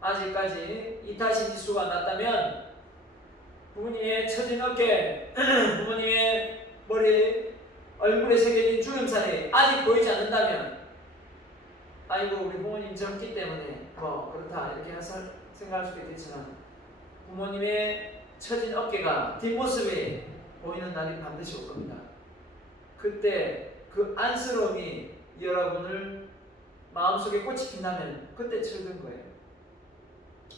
아직까지 이타심 지수가 낮다면 부모님의 처진 어깨, 부모님의 머리, 얼굴에 새겨진 주름살이 아직 보이지 않는다면, 아이고 우리 부모님 젊기 때문에 뭐 그렇다 이렇게 생각할 수도 있겠지만, 부모님의 처진 어깨가 뒷모습이 보이는 날이 반드시 올 겁니다. 그때 그 안쓰러움이 여러분을 마음속에 꽃이 핀다면 그때 철든 거예요.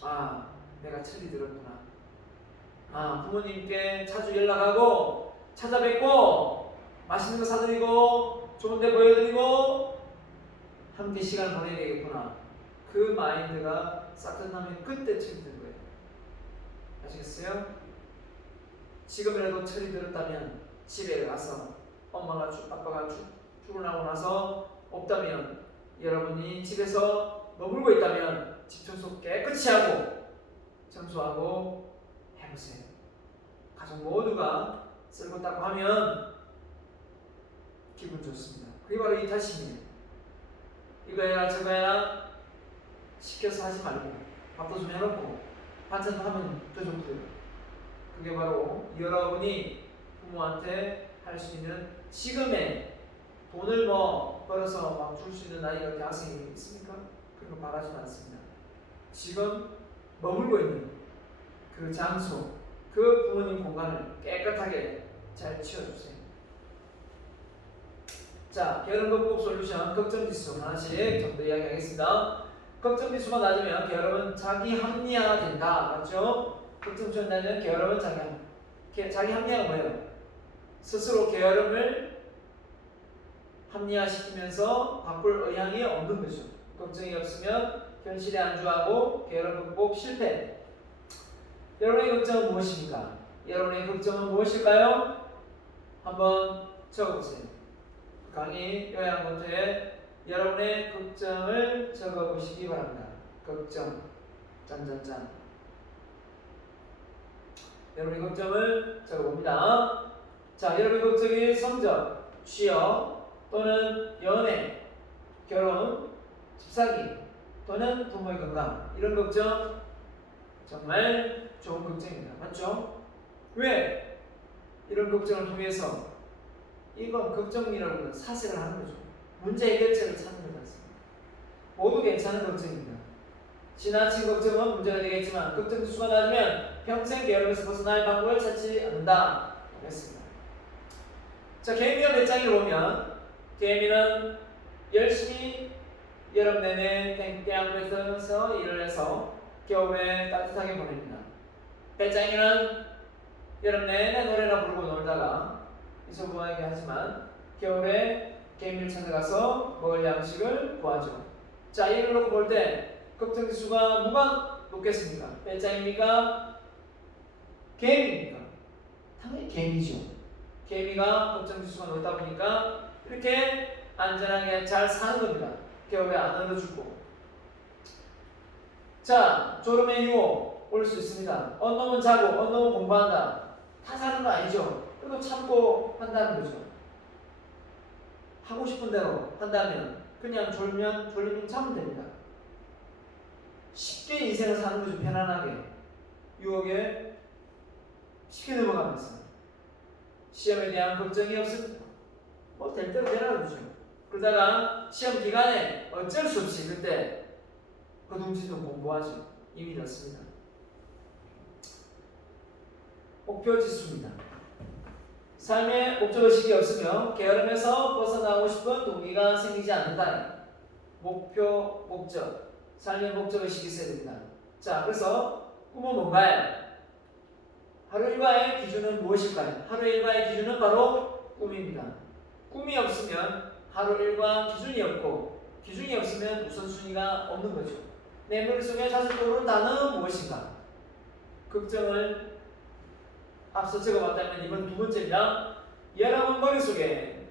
아, 내가 철이 들었구나. 아, 부모님께 자주 연락하고 찾아뵙고 맛있는 거 사드리고 좋은 데 보여드리고 함께 시간 보내야 되겠구나. 그 마인드가 싹 끝나면 그때 철든 거예요. 아시겠어요? 지금이라도 철이 들었다면 집에 가서 엄마가 아빠가 출근하고 나서 없다면, 여러분이 집에서 머물고 있다면 집 청소 깨끗이 하고 청소하고 해보세요. 가족 모두가 쓸고 닦고 하면 기분 좋습니다. 그게 바로 이 탓입니다. 이거 해라 저거 해라 시켜서 하지 말고 밥도 좀 해놓고 반찬도 하면 더 좋고요. 그게 바로 여러분이 부모한테 할 수 있는, 지금의 돈을 뭐 벌어서 막 줄 수 있는 나이가 대학생이 있습니까? 그런 거 바라지는 않습니다. 지금 머물고 있는 그 장소, 그 부모님 공간을 깨끗하게 잘 치워주세요. 자, 게으름 극복 솔루션 걱정지수 하나씩 좀 더 이야기하겠습니다. 걱정지수가 낮으면 게으름은 자기 합리화가 된다. 맞죠? 걱정지수가 낮으면 게으름은 자기 합리화가 뭐예요? 스스로 게으름을 합리화시키면서 바꿀 의향이 없는 거죠. 걱정이 없으면 현실에 안주하고 게으름 극복 실패. 여러분의 걱정은 무엇입니까? 여러분의 걱정은 무엇일까요? 한번 적어보세요. 강의 요약노트에 여러분의 걱정을 적어보시기 바랍니다. 걱정 짠짠짠. 여러분의 걱정을 적어봅니다. 자, 여러분의 걱정이 성적, 취업 또는 연애, 결혼, 집사기 또는 부모의 건강, 이런 걱정 정말 좋은 걱정입니다. 맞죠? 왜? 이런 걱정을 통해서, 이건 걱정이라고는 사색을 하는 거죠. 문제 해결책을 찾는 것 같습니다. 모두 괜찮은 걱정입니다. 지나친 걱정은 문제가 되겠지만 걱정 지수가 낮으면 평생 게으름에서 벗어날 방법을 찾지 않는다. 그랬습니다. 자, 개미와 배짱이를 보면, 개미는 열심히 여름 내내 땡땡하면서 일을 해서 겨울에 따뜻하게 보냅니다. 배짱이는 여름 내내 노래나 부르고 놀다가 이소부하게 하지만 겨울에 개미를 찾아가서 먹을 양식을 구하죠. 자, 이를 놓고 볼 때 걱정지수가 누가 높겠습니까? 배짱입니까? 개미입니까? 당연히 개미죠. 개미가 걱정지수가 높다 보니까 이렇게 안전하게 잘 사는 겁니다. 겨울에 안 얼어 죽고. 자, 졸음의 유혹 올 수 있습니다. 어느 놈은 자고 어느 놈은 공부한다. 다 사는 거 아니죠. 그래도 참고 한다는 거죠. 하고 싶은 대로 한다면, 그냥 졸리면 자면 됩니다. 쉽게 인생을 사는 거죠. 편안하게 유혹에 쉽게 넘어가면서. 시험에 대한 걱정이 없으면 뭐 될 대로 되라는 거죠. 그러다가 시험 기간에 어쩔 수 없이 그때 거둥지둥 공부하죠. 이미 넣습니다. 목표 지수입니다. 삶에 목적의식이 없으며 게으름에서 벗어나고 싶은 동기가 생기지 않는다. 목표, 목적, 삶의 목적의식이 있어야 됩니다. 자, 그래서 꿈은 뭔가요? 하루 일과의 기준은 무엇일까요? 하루 일과의 기준은 바로 꿈입니다. 꿈이 없으면 하루 일과 기준이 없고, 기준이 없으면 우선순위가 없는 거죠. 내 머릿속에 자주 떠오르는 단어는 무엇인가? 걱정을 앞서 적어봤다면 이번 두 번째입니다. 여러분 머릿속에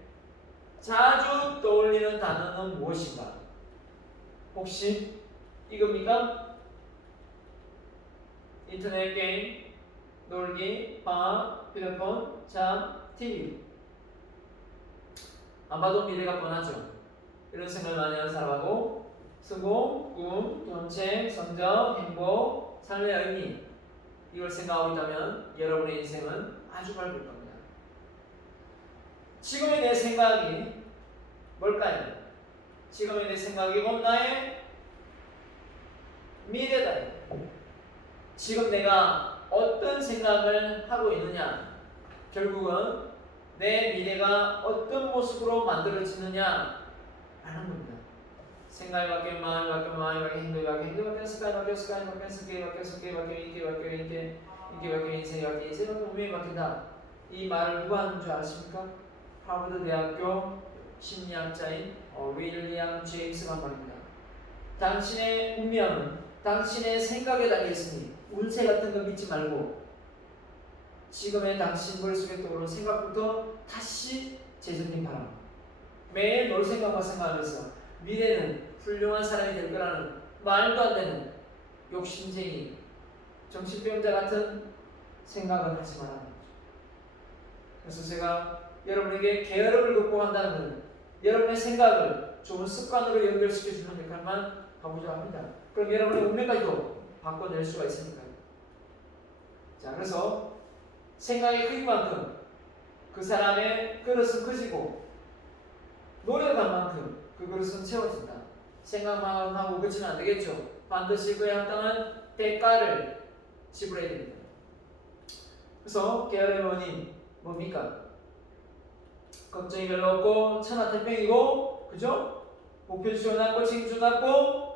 자주 떠올리는 단어는 무엇인가? 혹시 이겁니까? 인터넷 게임, 놀기, 방학, 휴대폰, 잠, TV. 안 봐도 미래가 뻔하죠. 이런 생각을 많이 하는 사람하고 성공, 꿈, 정책, 성적, 행복, 삶의 의미, 이걸 생각하고 있다면 여러분의 인생은 아주 밝을 겁니다. 지금의 내 생각이 뭘까요? 지금의 내 생각이 곧 나의 미래다. 지금 내가 어떤 생각을 하고 있느냐, 결국은 내 미래가 어떤 모습으로 만들어지느냐 라는 겁니다. 생각이 바뀌면 마음이 바뀌면 마음이 바뀌면 행동이 바뀌면 행동이 바뀌면 습관이 바뀌면 습관이 바뀌면 성격이 바뀌면 성격이 바뀌면 인격이 바뀌면 인격이 바뀌면 인생이 바뀌면 인생이 바뀌면 운명이 바뀐다. 이 말을 누가 하는 줄 아십니까? 하버드 대학교 심리학자인 윌리엄 제임스가 말입니다. 당신의 운명은 당신의 생각에 달려 있으니 운세 같은 거 믿지 말고 지금의 당신 머릿속에 떠오르는 생각부터 다시 재정립 바랍니다. 매일 뭘 생각과 생각하면서 미래는 훌륭한 사람이 될 거라는 말도 안 되는 욕심쟁이 정신병자 같은 생각을 하지 말라는 거죠. 그래서 제가 여러분에게 게으름을 극복한다는 것은 여러분의 생각을 좋은 습관으로 연결시켜주는 역할만 가보자 합니다. 그럼 여러분의 운명까지도 바꿔낼 수가 있으니까요. 자, 그래서 생각의 크기만큼 그 사람의 그릇은 커지고 노력한 만큼 그 그릇은 채워진다. 생각만 하고 그치면 안 되겠죠. 반드시 그에 합당한 대가를 지불해야 됩니다. 그래서 게으름의 원인 뭡니까? 걱정이 별로 없고 천하태평이고, 그죠? 목표지수가 낮고 책임지수가 낮고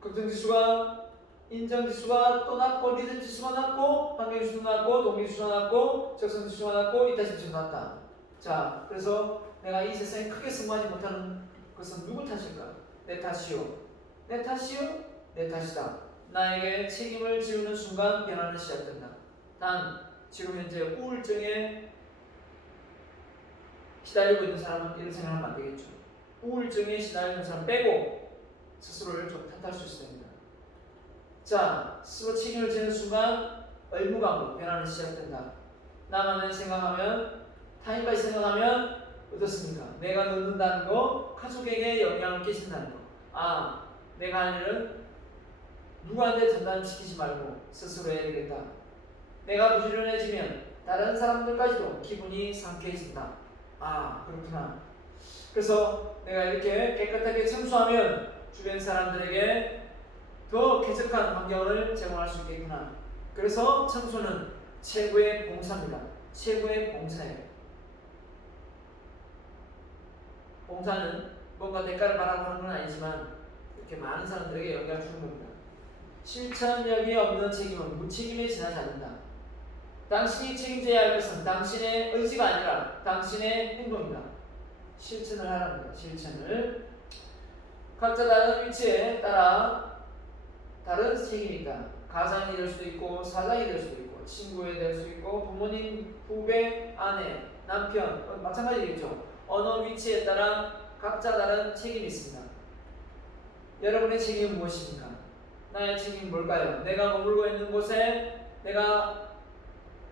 걱정지수가 인정지수가 또 낮고 리듬지수가 낮고 환경지수가 낮고 동기지수가 낮고 적성지수가 낮고 이타지수가 낮다. 자, 그래서 내가 이 세상에 크게 성공하지 못하는 것은 누구 탓일까? 내 탓이요. 내 탓이요? 내 탓이다. 나에게 책임을 지우는 순간 변화는 시작된다. 단 지금 현재 우울증에 시달리고 있는 사람은 이런 생각하면 안 되겠죠. 우울증에 시달리는 사람 빼고 스스로를 좀 탓할 수 있습니다. 자, 스스로 책임을 지는 순간 의무감으로 변화는 시작된다. 나만을 생각하면, 타인까지 생각하면 어떻습니까? 내가 넣는다는 거, 가족에게 영향을 끼친다는 거. 아, 내가 할 일은 누구한테 전담시키지 말고 스스로 해야 되겠다. 내가 부지런해지면 다른 사람들까지도 기분이 상쾌해진다. 아, 그렇구나. 그래서 내가 이렇게 깨끗하게 청소하면 주변 사람들에게 더 쾌적한 환경을 제공할 수 있겠구나. 그래서 청소는 최고의 봉사입니다. 최고의 봉사예요. 봉사는 뭔가 대가를 바라고 하는 건 아니지만 이렇게 많은 사람들에게 영향을 주는 겁니다. 실천력이 없는 책임은 무책임에 지나지 않는다. 당신이 책임져야 할 것은 당신의 의지가 아니라 당신의 행동이다. 실천을 하라는 거다. 실천을. 각자 다른 위치에 따라 다른 책임이 있다. 가장이 될 수도 있고 사장이 될 수도 있고 친구가 될 수도 있고 부모님, 후배, 아내, 남편 마찬가지겠죠. 어느 위치에 따라 각자 다른 책임이 있습니다. 여러분의 책임은 무엇입니까? 나의 책임은 뭘까요? 내가 머물고 있는 곳에 내가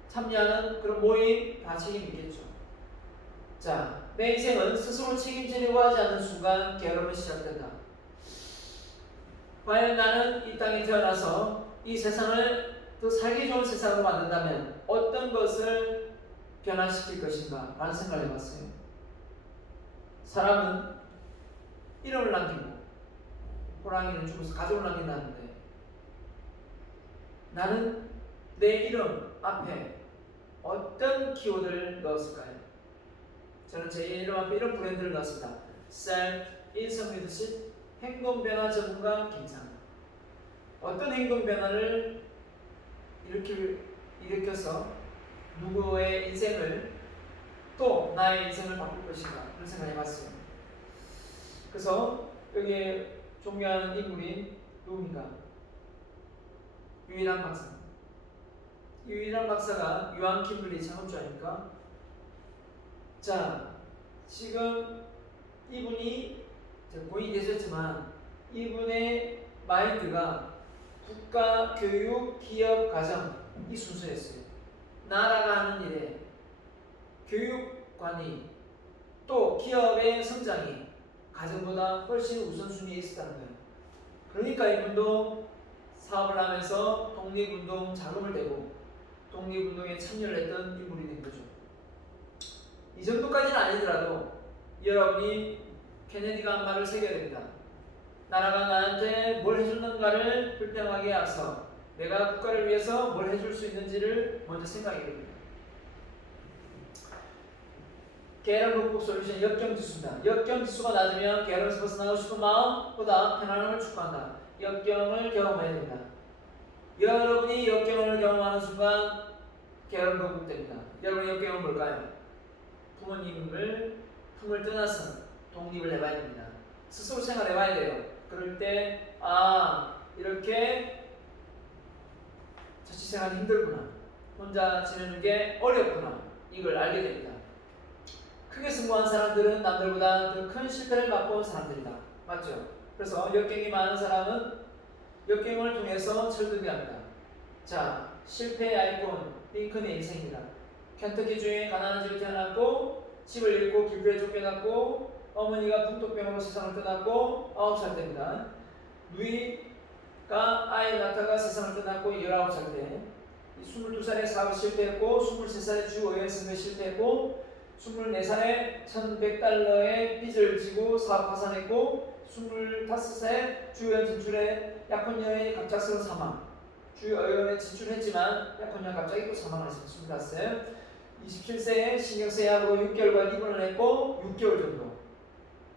참여하는 그런 모임 다 책임이 있겠죠. 자, 내 인생은 스스로 책임지려고 하지 않는 순간 게으름이 시작된다. 과연 나는 이 땅에 태어나서 이 세상을 더 살기 좋은 세상으로 만든다면 어떤 것을 변화시킬 것인가 라는 생각을 해봤어요. 사람은 이름을 남기고 호랑이는 죽어서 가족을 남긴다는데 나는 내 이름 앞에 어떤 키워드를 넣었을까요? 저는 제 이름 앞에 이런 브랜드를 넣었습니다. Self In성 Leadership 행동 변화 전문가 김상. 어떤 행동 변화를 일으켜서 누구의 인생을 또 나의 인생을 바꿀 것인가 그런 생각을 해봤어요. 그래서 여기에 존경하는 인물이 누굽니까? 유일한 박사. 유일한 박사가 요한 킴블리 창업주 아닙니까? 자, 지금 이분이 고인이 되셨지만 이분의 마인드가 국가, 교육, 기업, 가정 이 순서였어요. 나라가 하는 일에 교육관이 또 기업의 성장이 가정보다 훨씬 우선순위에 있었다는 거예요. 그러니까 이분도 사업을 하면서 독립운동 자금을 대고 독립운동에 참여를 했던 인물이 된 거죠. 이 정도까지는 아니더라도 여러분이 케네디가 한 말을 새겨야 됩니다. 나라가 나한테 뭘 해줬는가를 불평하기에 앞서 내가 국가를 위해서 뭘 해줄 수 있는지를 먼저 생각해야 됩니다. 게으름 극복 솔루션 역경지수입니다. 역경지수가 낮으면 게으름에서 벗어나고 싶은 마음보다 편안함을 추구한다. 역경을 경험해야 됩니다. 여러분이 역경을 경험하는 순간 게으름 극복됩니다. 여러분의 역경은 뭘까요? 부모님을 품을 떠나서 독립을 해봐야 됩니다. 스스로 생활해봐야 돼요. 그럴 때 이렇게 자취생활이 힘들구나, 혼자 지내는 게 어렵구나, 이걸 알게 됩니다. 크게 성공한 사람들은 남들보다 더 큰 실패를 맛본 사람들이다. 맞죠? 그래서 역경이 많은 사람은 역경을 통해서 철들게합니다. 자, 실패의 아이콘 링컨의 인생입니다. 켄터키주에 가난한 집에 태어났고 집을 잃고 길거리에 쫓겨났고 어머니가 풍토병으로 세상을 떠났고 9살 때입니다. 누이가 아이 낳다가 세상을 떠났고 19살 때 22살에 사업을 실패했고 23살에 주 의원 선거에 실패했고 24살에 $1,100의 빚을 지고 사업 파산했고 25살에 주 의원 진출에 약혼녀의 갑작스러운 사망. 주 의원에 진출했지만 약혼녀가 갑자기 또 사망을 했습니다. 25살 27세에 신경쇠약으로 6개월간 입원을 했고 6개월 정도.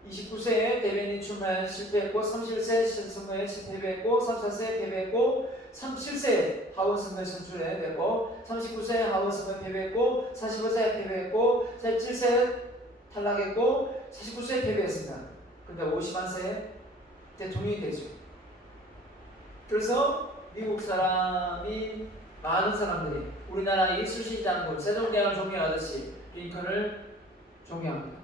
29세에 대변인 출마에 실패했고 31세에 선거에 패배했고 34세에 패배했고 37세에 하원선거에 선출해 되고 39세에 하원선거에 패배했고 45세에 패배했고 47세에 탈락했고 49세에 패배했습니다. 그런데 51세에 대통령이 되죠. 그래서 미국 사람이 많은 사람들이 우리나라 이순신장군 세종대왕을 존경하듯이 링컨을 존경합니다.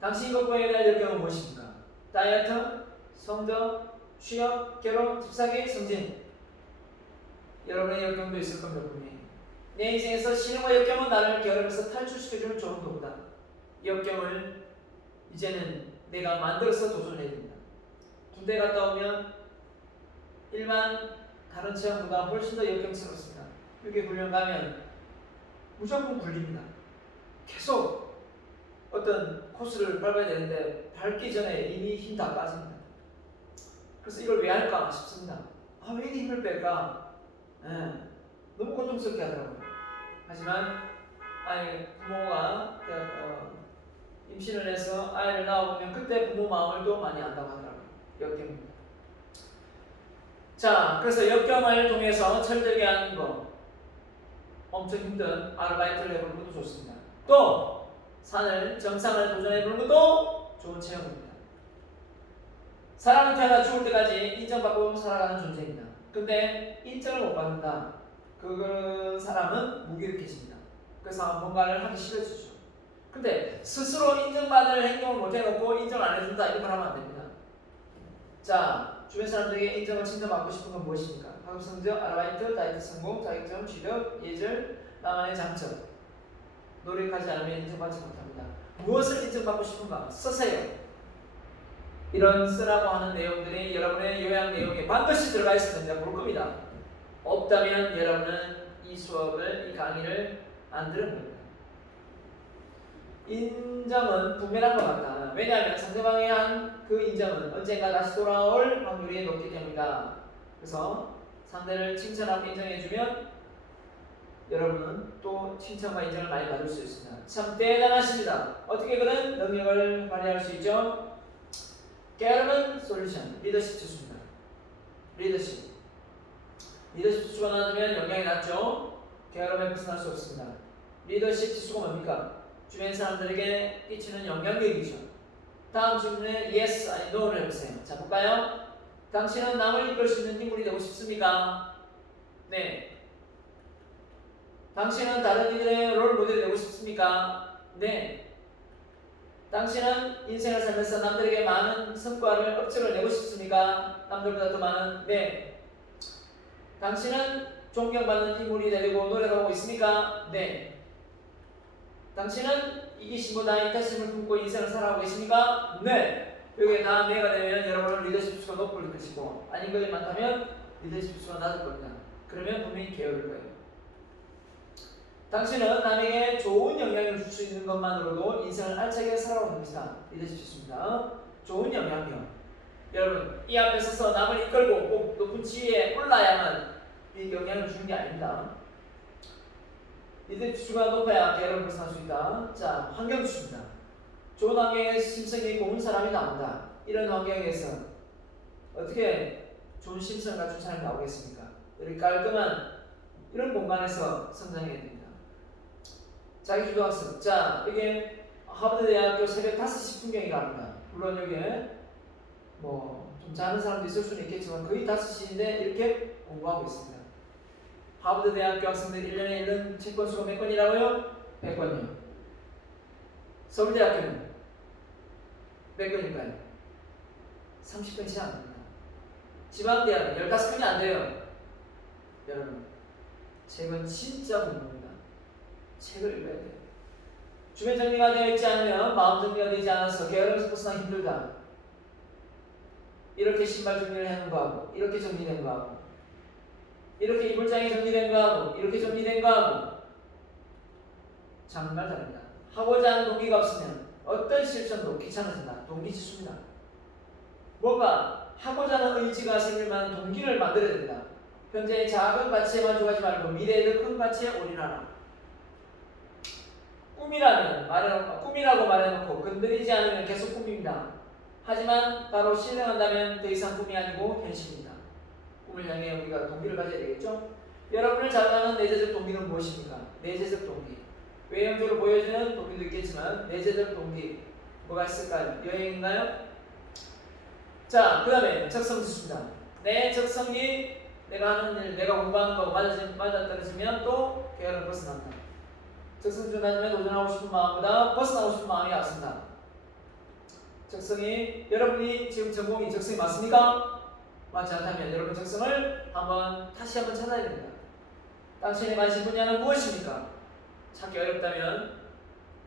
당시 이것과에 대한 역경은 무엇입니까? 다이어트, 성적, 취업, 결혼, 집사기, 승진. 여러분의 역경도 있을 겁니다. 분명히. 내 인생에서 신흥과 역경은 나를 게으름에서 탈출시켜주는 좋은 도구다. 역경을 이제는 내가 만들어서 도전해야 됩니다. 군대 갔다 오면 일반 다른 체험보다 훨씬 더 역경스럽습니다. 6개 훈련 가면 무조건 굴립니다. 계속 어떤 코스를 밟아야 되는데 밟기 전에 이미 힘 다 빠집니다. 그래서 이걸 왜 할까 싶습니다. 왜 이렇게 힘을 뺄까? 너무 고통스럽게 하더라고요. 하지만 부모가 임신을 해서 아이를 낳아보면 그때 부모 마음을 또 많이 안다고 하더라고요. 역경입니다. 자, 그래서 역경을 통해서 철들게 하는 거, 엄청 힘든 아르바이트를 해보는 것도 좋습니다. 또 산을, 정상을 도전해보는 것도 좋은 체험입니다. 사람은 태어나 죽을 때까지 인정받고 살아가는 존재입니다. 근데 인정을 못 받는다. 그 사람은 무기력해집니다. 그래서 뭔가를 하기 싫어지죠. 근데 스스로 인정받을 행동을 못 해놓고 인정을 안 해준다, 이런 걸 하면 안 됩니다. 자, 주변 사람들에게 인정을 칭찬받고 싶은 건 무엇입니까? 학업 성적, 아르바이트, 다이어트 성공, 자격증, 취업, 예절, 나만의 장점. 노력하지 않으면 인정받지 못합니다. 무엇을 인정받고 싶은가? 쓰세요. 이런 쓰라고 하는 내용들이 여러분의 요약 내용에 반드시 들어가 있으면 볼 겁니다. 없다면 여러분은 이 수업을, 이 강의를 안 들은 겁니다. 인정은 부메랑과 같다. 왜냐하면 상대방이 한 그 인정은 언젠가 다시 돌아올 확률이 높기 때문이다. 그래서 상대를 칭찬하고 인정해주면 여러분은 또 칭찬과 인정을 많이 받을 수 있습니다. 참 대단하십니다. 어떻게 그런 능력을 발휘할 수 있죠? 게으름은 솔루션, 리더십 지수입니다. 리더십 지수가 낮으면 영향이 낮죠. 게으름에 벗어날 수 없습니다. 리더십 지수가 뭡니까? 주변 사람들에게 끼치는 영향력이죠. 다음 질문에 yes, 아니 no를 해보세요. 자, 볼까요? 당신은 남을 이끌 수 있는 인물이 되고 싶습니까? 네. 당신은 다른 이들의 롤 모델이 되고 싶습니까? 네. 당신은 인생을 살면서 남들에게 많은 성과를 업적을 내고 싶습니까? 남들보다 더 많은? 네. 당신은 존경받는 인물이 되려고 노력하고 있습니까? 네. 당신은 이기심보다 이타심을 품고 인생을 살아가고 계십니까? 네. 여기에 다 네가 되면 여러분은 리더십 수가 높을 것이고 아닌 것이 많다면 리더십 수가 낮을 겁니다. 그러면 분명히 게으를 거예요. 당신은 남에게 좋은 영향을 줄 수 있는 것만으로도 인생을 알차게 살아옵니다. 믿으실 수 있습니다. 좋은 영향력. 여러분, 이 앞에 서서 남을 이끌고 꼭 높은 지위에 올라야만 이 영향을 주는 게 아닙니다. 리더십가 높아야 게으름을 벗어날 수 있다. 자, 환경 주십니다. 좋은 환경에 심성이 고운 사람이 나온다. 이런 환경에서 어떻게 좋은 심성을 갖춘 사람이 나오겠습니까? 이렇게 깔끔한 이런 공간에서 성장해야 됩니다. 자기주도학습. 자, 이게 하버드대학교 새벽 5시 풍경이라 합니다. 물론 여기에 좀 자는 사람도 있을 수는 있겠지만 거의 5시인데 이렇게 공부하고 있습니다. 하버드대학교 학생들 1년에 읽는 책권 수가 몇 권이라고요? 100권이요. 서울대학교는 몇 권일까요? 30권치 안 됩니다. 지방대학은 15권이 안 돼요. 여러분, 책은 진짜 공부입니다. 책을 읽어야 돼요. 주변 정리가 되어 있지 않으면 마음 정리가 되지 않아서 게으름에서 벗어나기 힘들다. 이렇게 신발 정리를 하는 거하고 이렇게 정리된 거하고 이렇게 이불장이 정리된 거하고 이렇게 정리된 거하고 정말 다릅니다. 하고자 하는 동기가 없으면 어떤 실천도 귀찮아진다. 동기지수입니다. 뭔가 하고자 하는 의지가 생길 만한 동기를 만들어야 된다. 현재의 작은 가치에 만족하지 말고 미래의 더 큰 가치에 올인하라. 꿈이라고 말해놓고 건드리지 않으면 계속 꿈입니다. 하지만 바로 실행한다면 더 이상 꿈이 아니고 현실입니다. 꿈을 향해 우리가 동기를 가져야 되겠죠? 여러분을 자극하는 내재적 동기는 무엇입니까? 내재적 동기. 외형적으로 보여지는 동기도 있겠지만 내재적 동기 뭐가 있을까요? 여행인가요? 자, 그 다음에 적성지수입니다. 내 적성이 내가 하는 일, 내가 공부하는 거 맞아떨어지면 또 게으름을 벗어난다. 적성지수 낮으면 도전하고 싶은 마음보다 벗어나고 싶은 마음이 앞선다. 적성이 여러분이 지금 전공이 적성이 맞습니까? 맞지 않다면 여러분 적성을 다시 한번 찾아야 됩니다. 당신의 관심 분야는 무엇입니까? 찾기 어렵다면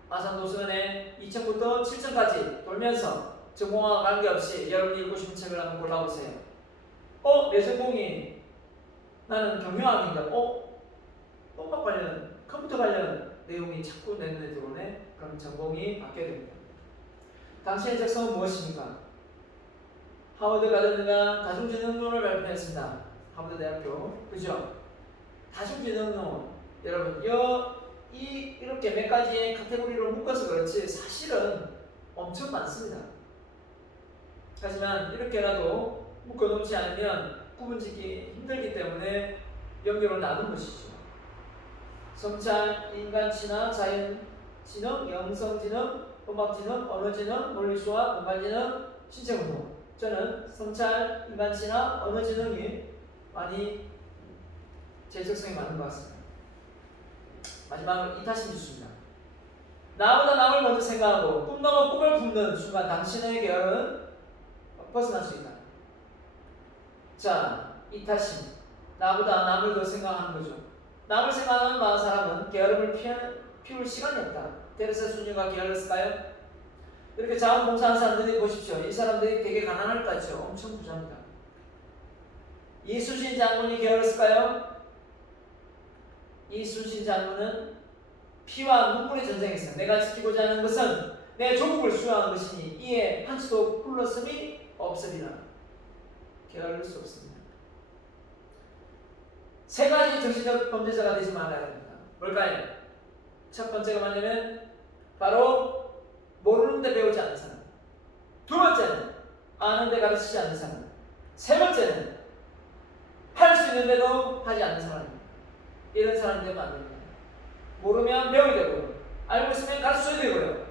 아산도서관에 2층부터 7층까지 돌면서 전공과 관계없이 여러분이 읽고 싶은 책을 한번 골라보세요. 내 전공이 나는 경영학인데 똥밥 관련, 컴퓨터 관련 내용이 자꾸 내 눈에 들어오네? 그럼 전공이 바뀌어야 됩니다. 당신의 적성은 무엇입니까? 하버드 가든가 다중지능론을 발표했습니다. 하버드 대학교. 그죠? 다중지능론. 여러분, 이렇게 몇 가지의 카테고리로 묶어서 그렇지 사실은 엄청 많습니다. 하지만 이렇게라도 묶어놓지 않으면 구분짓기 힘들기 때문에 연결을 나눈 것이죠. 성찰, 인간치나 자연지능, 영성지능, 음악지능, 언어지능, 논리수학, 공간지능, 신체운동. 저는 성찰, 인간치나 언어지능이 많이 제 적성에 맞는 것 같습니다. 마지막으로 이타심지수입니다. 나보다 남을 먼저 생각하고 꿈 넘어 꿈을 품는 순간 당신의 계열은 벗어날 수 있다. 자, 이타심. 나보다 남을 더 생각하는 거죠. 남을 생각하는 많은 사람은 게으름을 피울 시간이 없다. 테레사 수녀가 게을렀을까요? 이렇게 자원봉사하는 사람들이 보십시오. 이 사람들이 되게 가난할 것 같죠. 엄청 부자입니다. 이순신 장군이 게을렀을까요? 이순신 장군은 피와 눈물의 전쟁에서 내가 지키고자 하는 것은 내 조국을 수호하는 것이니 이에 한치도 풀러섬이 없으리라. 게을릴 수 없습니다. 세 가지 정신적 범죄자가 되지 말아야 합니다. 뭘까요? 첫 번째가 뭐냐면 바로 모르는데 배우지 않는 사람. 두 번째는 아는데 가르치지 않는 사람. 세 번째는 할 수 있는데도 하지 않는 사람입니다. 이런 사람이 되면 안 됩니다. 모르면 배워야 되고요. 알고 있으면 가르쳐야 되고요.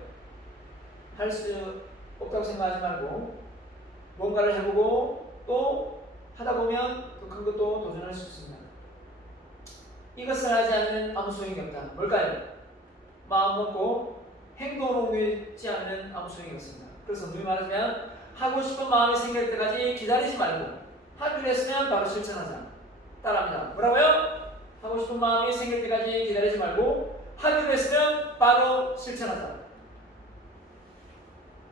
할 수 없다고 생각하지 말고 뭔가를 해보고 또 하다 보면 더 큰 것도 도전할 수 있습니다. 이것을 하지 않으면 아무 소용이 없다. 뭘까요? 마음 먹고 행동으로 옮기지 않으면 아무 소용이 없습니다. 그래서 누이 말하자면 하고 싶은 마음이 생길 때까지 기다리지 말고 하기로 했으면 바로 실천하자. 따라합니다. 뭐라고요? 하고 싶은 마음이 생길 때까지 기다리지 말고 하기로 했으면 바로 실천하자.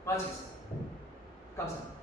마치겠습니다. 감사합니다.